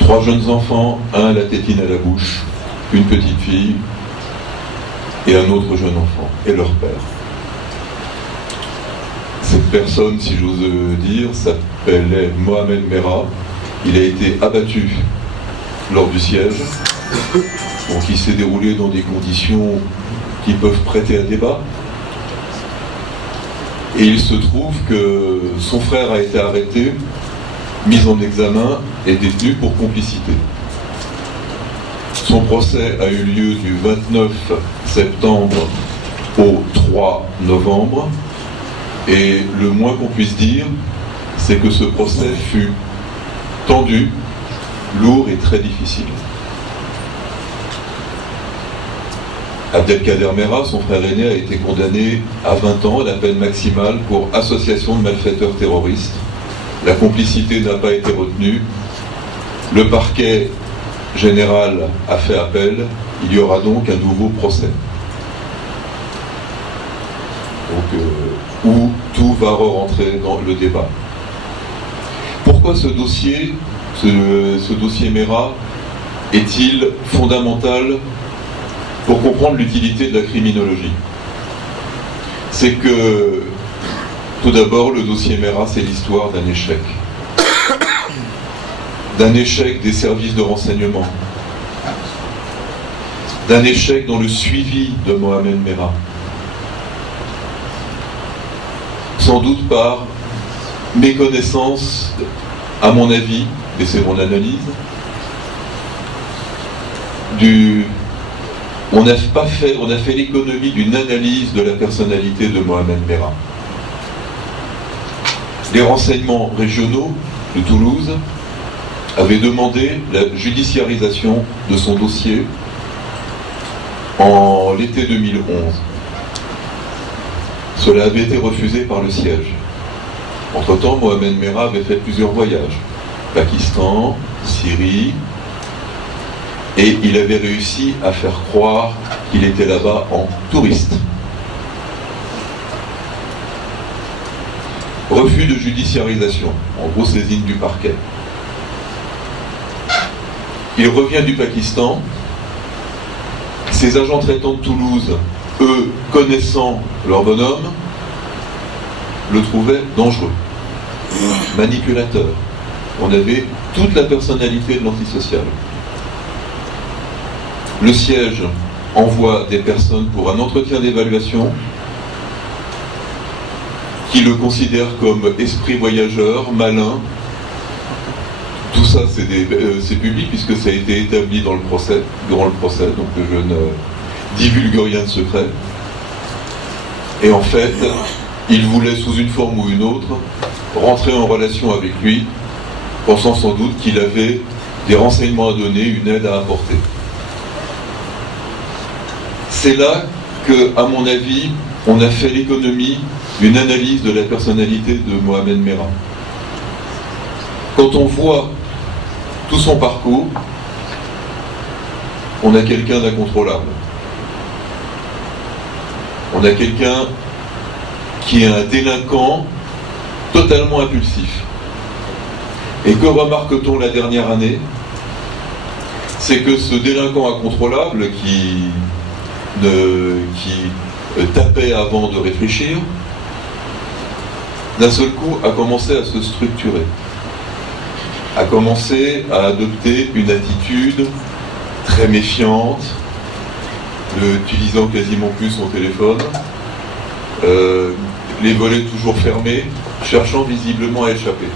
3 jeunes enfants, un la tétine à la bouche, une petite fille et un autre jeune enfant, et leur père. Cette personne, si j'ose dire, s'appelait Mohamed Merah. Il a été abattu lors du siège, donc il s'est déroulé dans des conditions qui peuvent prêter à débat. Et il se trouve que son frère a été arrêté, mis en examen et détenu pour complicité. Son procès a eu lieu du 29 septembre au 3 novembre. Et le moins qu'on puisse dire, c'est que ce procès fut tendu, lourd et très difficile. Abdelkader Merah, son frère aîné, a été condamné à 20 ans à la peine maximale pour association de malfaiteurs terroristes. La complicité n'a pas été retenue. Le parquet général a fait appel. Il y aura donc un nouveau procès. Donc, où tout va re-rentrer dans le débat. Pourquoi ce dossier Merah, est-il fondamental pour comprendre l'utilité de la criminologie? C'est que, tout d'abord, le dossier Merah, c'est l'histoire d'un échec. D'un échec des services de renseignement. D'un échec dans le suivi de Mohamed Merah. Sans doute par méconnaissance, à mon avis, et c'est mon analyse, on a fait l'économie d'une analyse de la personnalité de Mohamed Merah. Les renseignements régionaux de Toulouse avaient demandé la judiciarisation de son dossier en l'été 2011. Cela avait été refusé par le siège. Entre-temps, Mohamed Merah avait fait plusieurs voyages. Pakistan, Syrie, et il avait réussi à faire croire qu'il était là-bas en touriste. Refus de judiciarisation, en gros saisine du parquet. Il revient du Pakistan. Ses agents traitants de Toulouse, eux, connaissant leur bonhomme, le trouvaient dangereux, manipulateur. On avait toute la personnalité de l'antisocial. Le siège envoie des personnes pour un entretien d'évaluation qui le considèrent comme esprit voyageur, malin. Tout ça, c'est public puisque ça a été établi dans le procès, durant le procès, donc je ne divulgue rien de secret. Et en fait, il voulait, sous une forme ou une autre, rentrer en relation avec lui, pensant sans doute qu'il avait des renseignements à donner, une aide à apporter. C'est là que, à mon avis, on a fait l'économie d'une analyse de la personnalité de Mohamed Merah. Quand on voit tout son parcours, on a quelqu'un d'incontrôlable. On a quelqu'un qui est un délinquant totalement impulsif. Et que remarque-t-on la dernière année? C'est que ce délinquant incontrôlable qui tapait avant de réfléchir, d'un seul coup a commencé à se structurer, a commencé à adopter une attitude très méfiante, utilisant quasiment plus son téléphone, les volets toujours fermés, cherchant visiblement à échapper.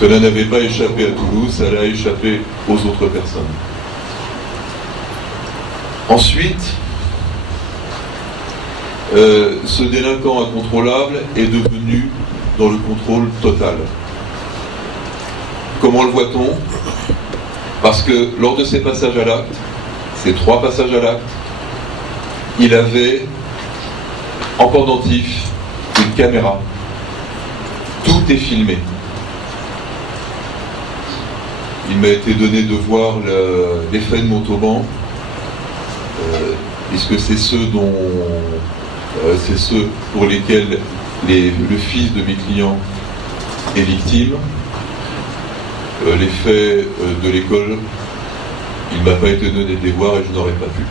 Cela n'avait pas échappé à Toulouse, ça l'a échappé aux autres personnes. Ensuite, ce délinquant incontrôlable est devenu dans le contrôle total. Comment le voit-on? Parce que lors de ces passages à l'acte, ces 3 passages à l'acte, il avait en pendentif une caméra. Tout est filmé. Il m'a été donné de voir l'effet de Montauban, puisque c'est ceux pour lesquels le fils de mes clients est victime. L'effet de l'école, il ne m'a pas été donné de les voir et je n'aurais pas pu.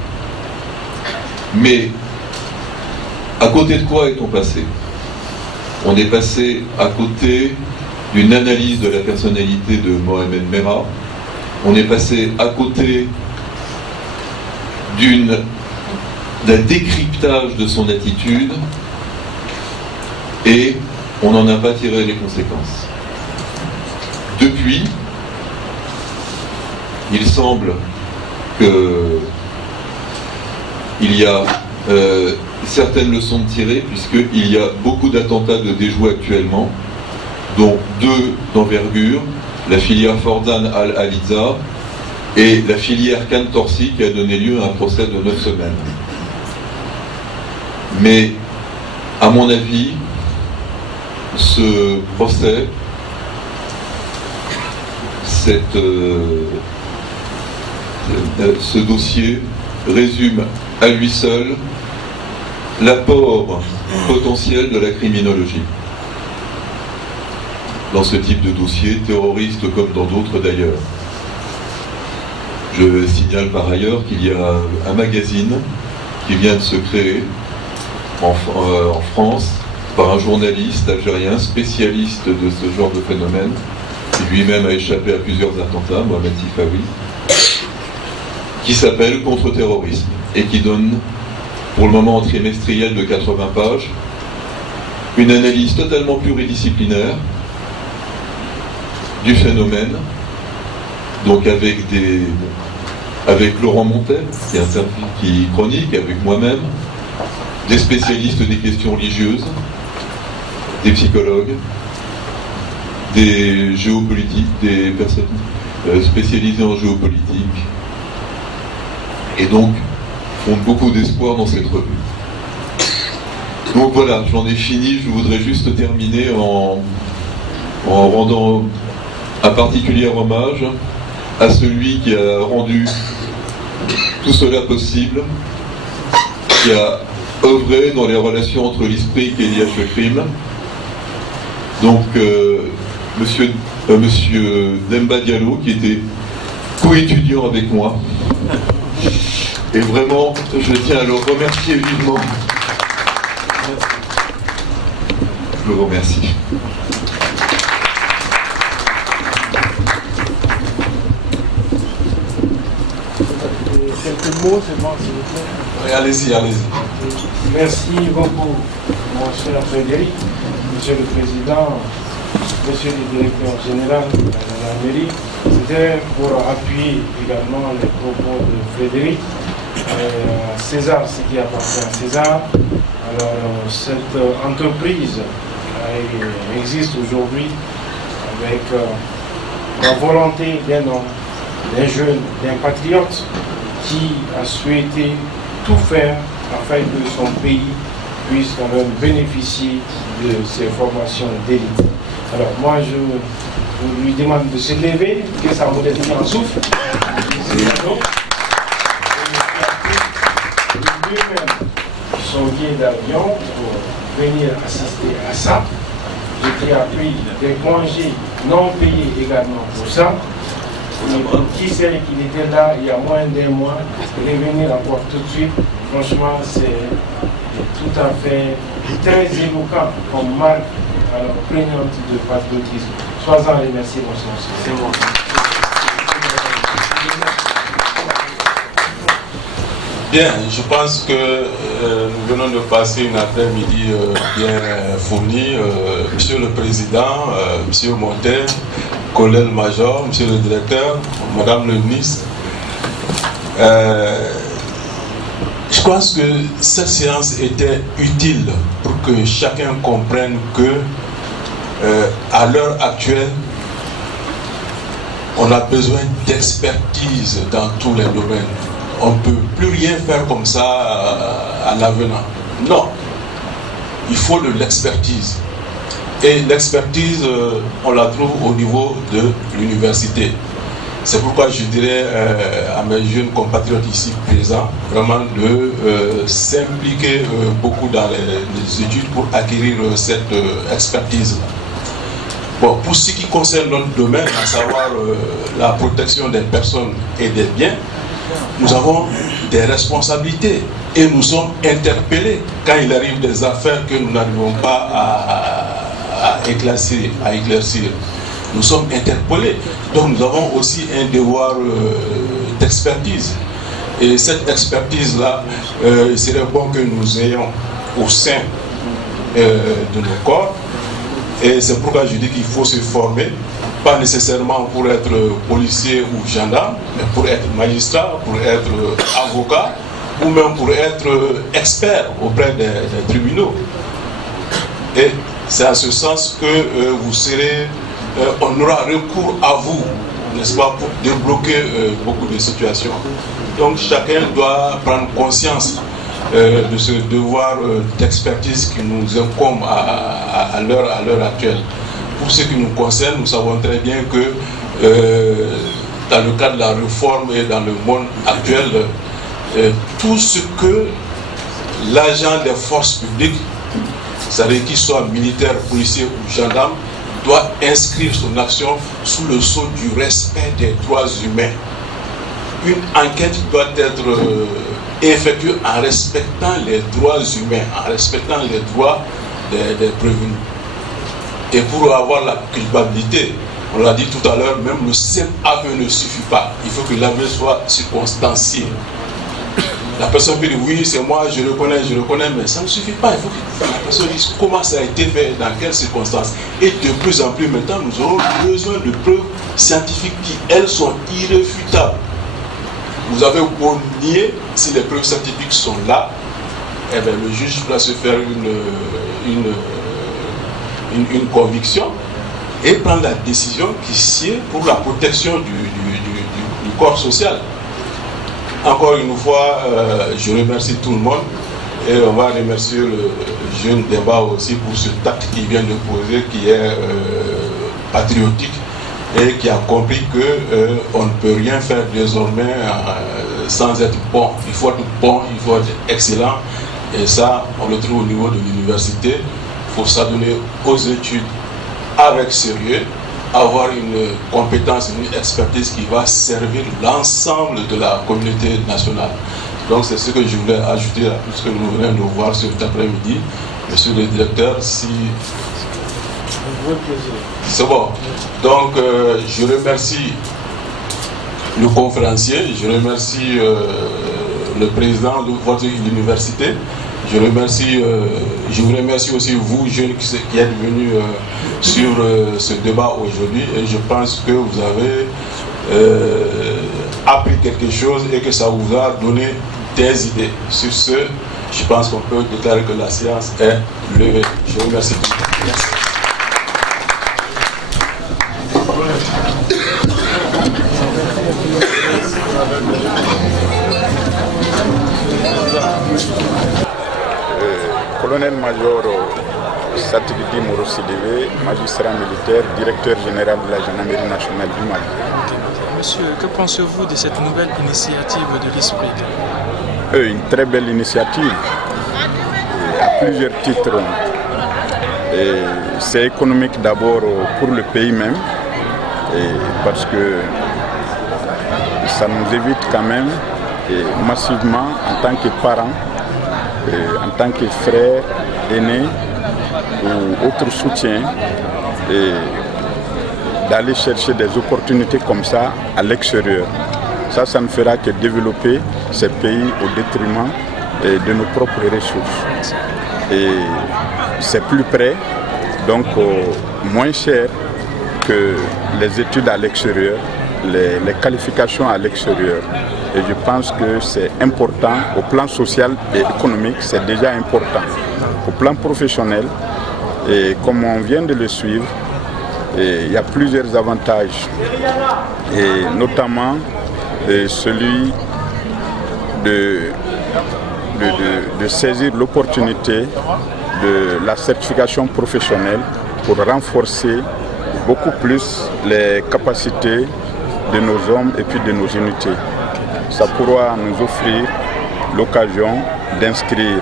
Mais à côté de quoi est-on passé? On est passé à côté d'une analyse de la personnalité de Mohamed Merah. On est passé à côté d'un décryptage de son attitude et on n'en a pas tiré les conséquences. Depuis, il semble qu'il y a certaines leçons de tirer, puisqu'il y a beaucoup d'attentats de déjoués actuellement, dont 2 d'envergure, la filière Fordan Al-Aliza et la filière Cantorsi qui a donné lieu à un procès de 9 semaines. Mais, à mon avis, ce procès, ce dossier résume à lui seul l'apport potentiel de la criminologie. Dans ce type de dossier, terroriste comme dans d'autres d'ailleurs. Je signale par ailleurs qu'il y a un magazine qui vient de se créer en France par un journaliste algérien spécialiste de ce genre de phénomène, qui lui-même a échappé à plusieurs attentats, Mohamed Sifawi, qui s'appelle Contre-terrorisme et qui donne, pour le moment en trimestriel de 80 pages, une analyse totalement pluridisciplinaire du phénomène, donc avec Laurent Montet, qui chronique, avec moi-même, des spécialistes des questions religieuses, des psychologues, des géopolitiques, des personnes spécialisées en géopolitique, et donc font beaucoup d'espoir dans cette revue. Donc voilà, j'en ai fini. Je voudrais juste terminer en rendant un particulier hommage à celui qui a rendu tout cela possible, qui a œuvré dans les relations entre l'ISPRIC et l'IHE-Crime. Donc monsieur Demba Diallo, qui était co-étudiant avec moi. Et vraiment, je tiens à le remercier vivement. Je le remercie. Quelques mots seulement, s'il vous plaît. Oui, allez-y, allez-y. Merci beaucoup, mon cher Frédéric, monsieur le Président, monsieur le Directeur Général de la mairie. C'était pour appuyer également les propos de Frédéric. César, ce qui appartient à César. Alors, cette entreprise existe aujourd'hui avec la volonté d'un homme d'un jeune, d'un patriote qui a souhaité tout faire afin que son pays puisse quand même bénéficier de ces formations d'élite. Alors moi je lui demande de se lever, que sa modestie en souffle. Lui-même son billet d'avion pour venir assister à ça. J'ai pris des congés non payés également pour ça. Qui sait qu'il était là il y a moins d'1 mois, revenir encore tout de suite, franchement c'est tout à fait très éloquent comme marque prégnante de patriotisme. Sois-en remercié, mon sens. C'est moi. Bien, je pense que nous venons de passer une après-midi bien fournie. Monsieur le Président, Monsieur Monter, colonel-major, Monsieur le Directeur, Madame le Ministre, je pense que cette séance était utile pour que chacun comprenne que à l'heure actuelle, on a besoin d'expertise dans tous les domaines. On ne peut plus rien faire comme ça à l'avenant. Non, il faut de l'expertise. Et l'expertise, on la trouve au niveau de l'université. C'est pourquoi je dirais à mes jeunes compatriotes ici présents, vraiment de s'impliquer beaucoup dans les études pour acquérir cette expertise. Bon, pour ce qui concerne notre domaine, à savoir la protection des personnes et des biens, nous avons des responsabilités et nous sommes interpellés quand il arrive des affaires que nous n'arrivons pas à éclaircir. Nous sommes interpellés. Donc nous avons aussi un devoir d'expertise. Et cette expertise-là, il serait bon que nous ayons au sein de nos corps. Et c'est pourquoi je dis qu'il faut se former, pas nécessairement pour être policier ou gendarme, mais pour être magistrat, pour être avocat, ou même pour être expert auprès des tribunaux. Et c'est à ce sens que vous serez, on aura recours à vous, n'est-ce pas, pour débloquer beaucoup de situations. Donc chacun doit prendre conscience de ce devoir d'expertise qui nous incombe à l'heure actuelle. Pour ce qui nous concerne, nous savons très bien que dans le cadre de la réforme et dans le monde actuel, tout ce que l'agent des forces publiques, c'est-à-dire qu'il soit militaire, policier ou gendarme, doit inscrire son action sous le sceau du respect des droits humains. Une enquête doit être effectuée en respectant les droits humains, en respectant les droits des prévenus. Et pour avoir la culpabilité, on l'a dit tout à l'heure, même le simple aveu ne suffit pas. Il faut que l'aveu soit circonstancié. La personne peut dire oui, c'est moi, je le connais, mais ça ne suffit pas. Il faut que la personne dise comment ça a été fait, dans quelles circonstances. Et de plus en plus maintenant, nous aurons besoin de preuves scientifiques qui, elles, sont irréfutables. Vous avez beau nier, si les preuves scientifiques sont là, eh bien, le juge doit se faire une conviction et prendre la décision qui sied pour la protection du corps social. Encore une fois, je remercie tout le monde et on va remercier le jeune débat aussi pour ce acte qu'il vient de poser, qui est patriotique et qui a compris qu'on ne peut rien faire désormais sans être bon. Il faut être bon, il faut être excellent, et ça, on le trouve au niveau de l'université. Il faut s'adonner aux études avec sérieux, avoir une compétence, une expertise qui va servir l'ensemble de la communauté nationale. Donc c'est ce que je voulais ajouter à tout ce que nous venons de voir cet après-midi. Monsieur le directeur, si... C'est bon. Donc je remercie le conférencier, je remercie le président de votre université. Je vous remercie aussi vous, jeunes qui êtes venus sur ce débat aujourd'hui, et je pense que vous avez appris quelque chose et que ça vous a donné des idées. Sur ce, je pense qu'on peut déclarer que la séance est levée. Je vous remercie. Merci. Colonel-major Satigidi Moro-Sidibé, magistrat militaire, directeur général de la gendarmerie nationale du Mali. Monsieur, que pensez-vous de cette nouvelle initiative de l'ISPRID? Une très belle initiative, à plusieurs titres. C'est économique d'abord pour le pays même, parce que ça nous évite quand même massivement en tant que parents, en tant que frères, aînés ou autres soutiens, d'aller chercher des opportunités comme ça à l'extérieur. Ça ne fera que développer ces pays au détriment de nos propres ressources. Et c'est plus près, donc moins cher que les études à l'extérieur, les qualifications à l'extérieur. Et je pense que c'est important, au plan social et économique, c'est déjà important. Au plan professionnel, et comme on vient de le suivre, il y a plusieurs avantages, et notamment celui de saisir l'opportunité de la certification professionnelle pour renforcer beaucoup plus les capacités de nos hommes et puis de nos unités. Ça pourra nous offrir l'occasion d'inscrire,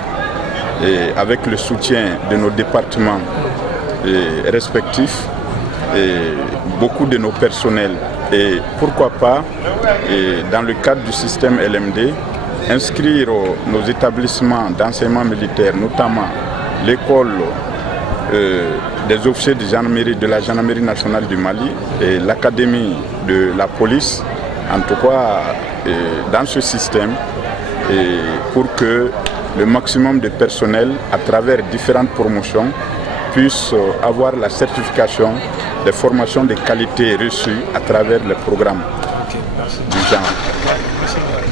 avec le soutien de nos départements respectifs, beaucoup de nos personnels. Et pourquoi pas, dans le cadre du système LMD, inscrire nos établissements d'enseignement militaire, notamment l'école des officiers de gendarmerie de la gendarmerie nationale du Mali et l'académie de la police, en tout cas dans ce système, pour que le maximum de personnel, à travers différentes promotions, puisse avoir la certification des formations de qualité reçues à travers les programmes du genre.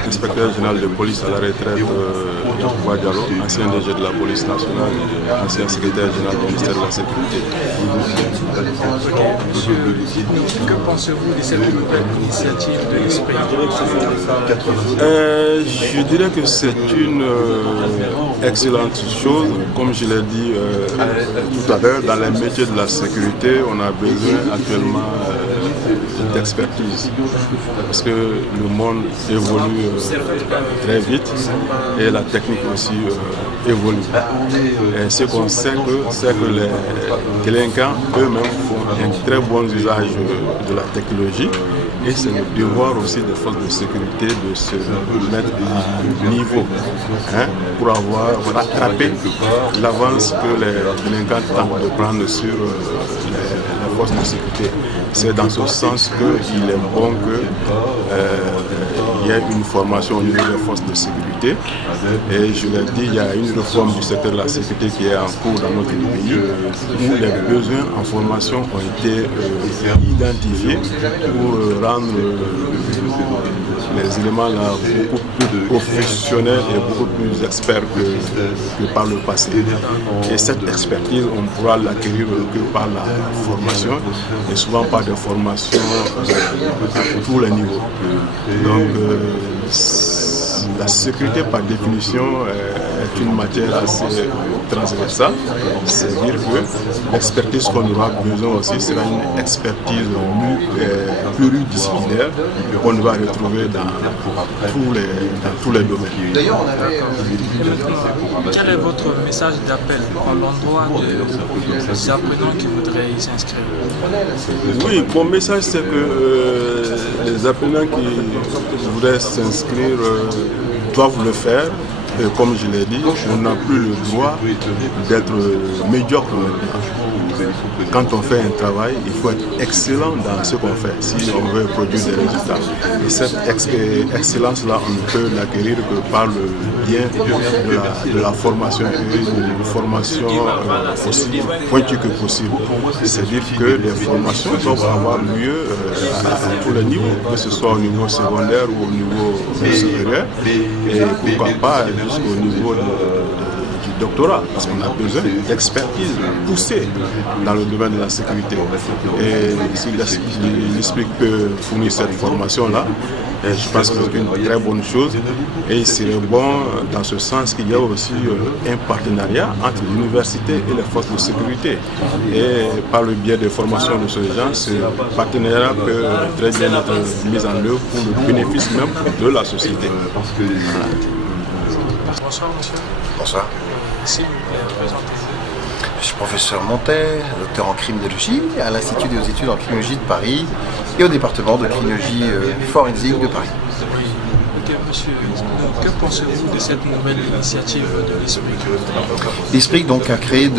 Inspecteur général de police à la retraite, Yacouba Diallo, ancien DG de la police nationale et ancien secrétaire général du ministère de la Sécurité. Que pensez-vous de cette nouvelle initiative de l'ISPRID? Je dirais que c'est une excellente chose. Comme je l'ai dit tout à l'heure, dans les métiers de la sécurité, on a besoin actuellement d'expertise. Parce que le monde évolue très vite et la technique aussi évolue. Et ce qu'on sait, c'est que les délinquants eux-mêmes font un très bon usage de la technologie. Et c'est le devoir aussi des forces de sécurité de se mettre à niveau pour avoir rattrapé l'avance que les délinquants tentent de prendre sur les forces de sécurité. C'est dans ce sens qu'il est bon qu'il y ait une formation au niveau des forces de sécurité. Et je l'ai dit, il y a une réforme du secteur de la sécurité qui est en cours dans notre pays, où les besoins en formation ont été identifiés pour rendre les éléments là beaucoup plus professionnels et beaucoup plus experts que par le passé. Et cette expertise, on pourra l'acquérir que par la formation, et souvent par des formations à tous les niveaux. Donc, la sécurité, par définition, est une matière assez transversale. C'est-à-dire que l'expertise qu'on aura besoin aussi sera une expertise pluridisciplinaire qu'on va retrouver dans tous les domaines. Quel est votre message d'appel à l'endroit des apprenants qui voudraient y s'inscrire? Oui, mon message c'est que les apprenants qui voudraient s'inscrire doivent le faire. Et comme je l'ai dit, on n'a plus le droit d'être médiocre maintenant. Quand on fait un travail, il faut être excellent dans ce qu'on fait si on veut produire des résultats. Et cette excellence-là, on ne peut l'acquérir que par le bien de la formation, une formation aussi pointue que possible. C'est-à-dire que les formations doivent avoir lieu à tous les niveaux, que ce soit au niveau secondaire ou au niveau supérieur, et pourquoi pas jusqu'au niveau doctorat, parce qu'on a besoin d'expertise poussée dans le domaine de la sécurité. Et l'ISPRIC peut fournir cette formation-là. Et je pense que c'est une très bonne chose et il serait bon dans ce sens qu'il y a aussi un partenariat entre l'université et les forces de sécurité. Et par le biais des formations de ce genre, ce partenariat peut très bien être mis en œuvre pour le bénéfice même de la société. Bonsoir monsieur. Bonsoir. S'il vous plaît, présentez-vous. Je suis professeur Montet, docteur en criminologie à l'Institut des études en criminologie de Paris et au département de criminologie forensique de Paris. Ok monsieur, que pensez-vous de cette nouvelle initiative de l'ISPRIC? L'ISPRIC donc a créé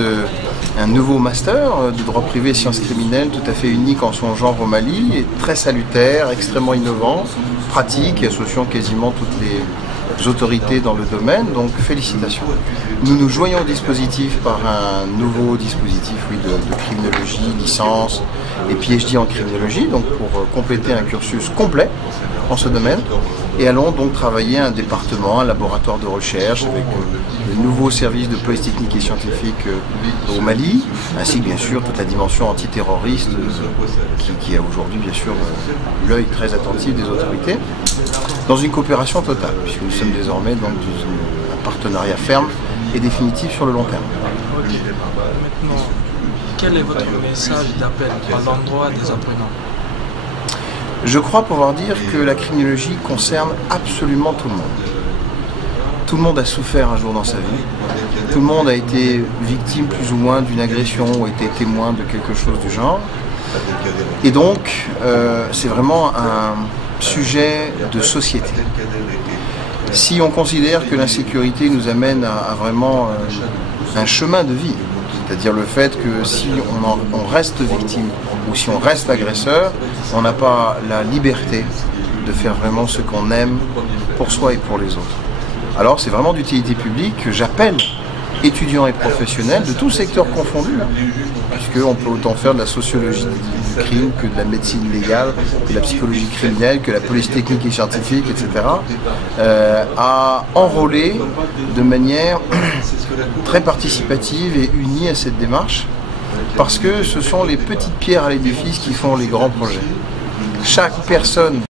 un nouveau master de droit privé et sciences criminelles tout à fait unique en son genre au Mali et très salutaire, extrêmement innovant, pratique et associant quasiment toutes les autorités dans le domaine, donc félicitations. Nous nous joignons au dispositif par un nouveau dispositif de criminologie, licence et PhD en criminologie, donc pour compléter un cursus complet en ce domaine. Et allons donc travailler un département, un laboratoire de recherche avec le nouveau service de police technique et scientifique au Mali, ainsi que bien sûr toute la dimension antiterroriste qui a aujourd'hui bien sûr l'œil très attentif des autorités, dans une coopération totale, puisque nous sommes désormais dans un partenariat ferme et définitif sur le long terme. Ok. Maintenant, quel est votre message d'appel à l'endroit des apprenants? Je crois pouvoir dire que la criminologie concerne absolument tout le monde. Tout le monde a souffert un jour dans sa vie. Tout le monde a été victime plus ou moins d'une agression ou a été témoin de quelque chose du genre. Et donc, c'est vraiment un sujet de société. Si on considère que l'insécurité nous amène à vraiment un chemin de vie, c'est-à-dire le fait que si on reste victime ou si on reste agresseur, on n'a pas la liberté de faire vraiment ce qu'on aime pour soi et pour les autres. Alors c'est vraiment d'utilité publique que j'appelle étudiants et professionnels de tous secteurs confondus, puisqu'on peut autant faire de la sociologie du crime que de la médecine légale, que de la psychologie criminelle, que la police technique et scientifique, etc., à enrôler de manière très participative et unie à cette démarche, parce que ce sont les petites pierres à l'édifice qui font les grands projets. Chaque personne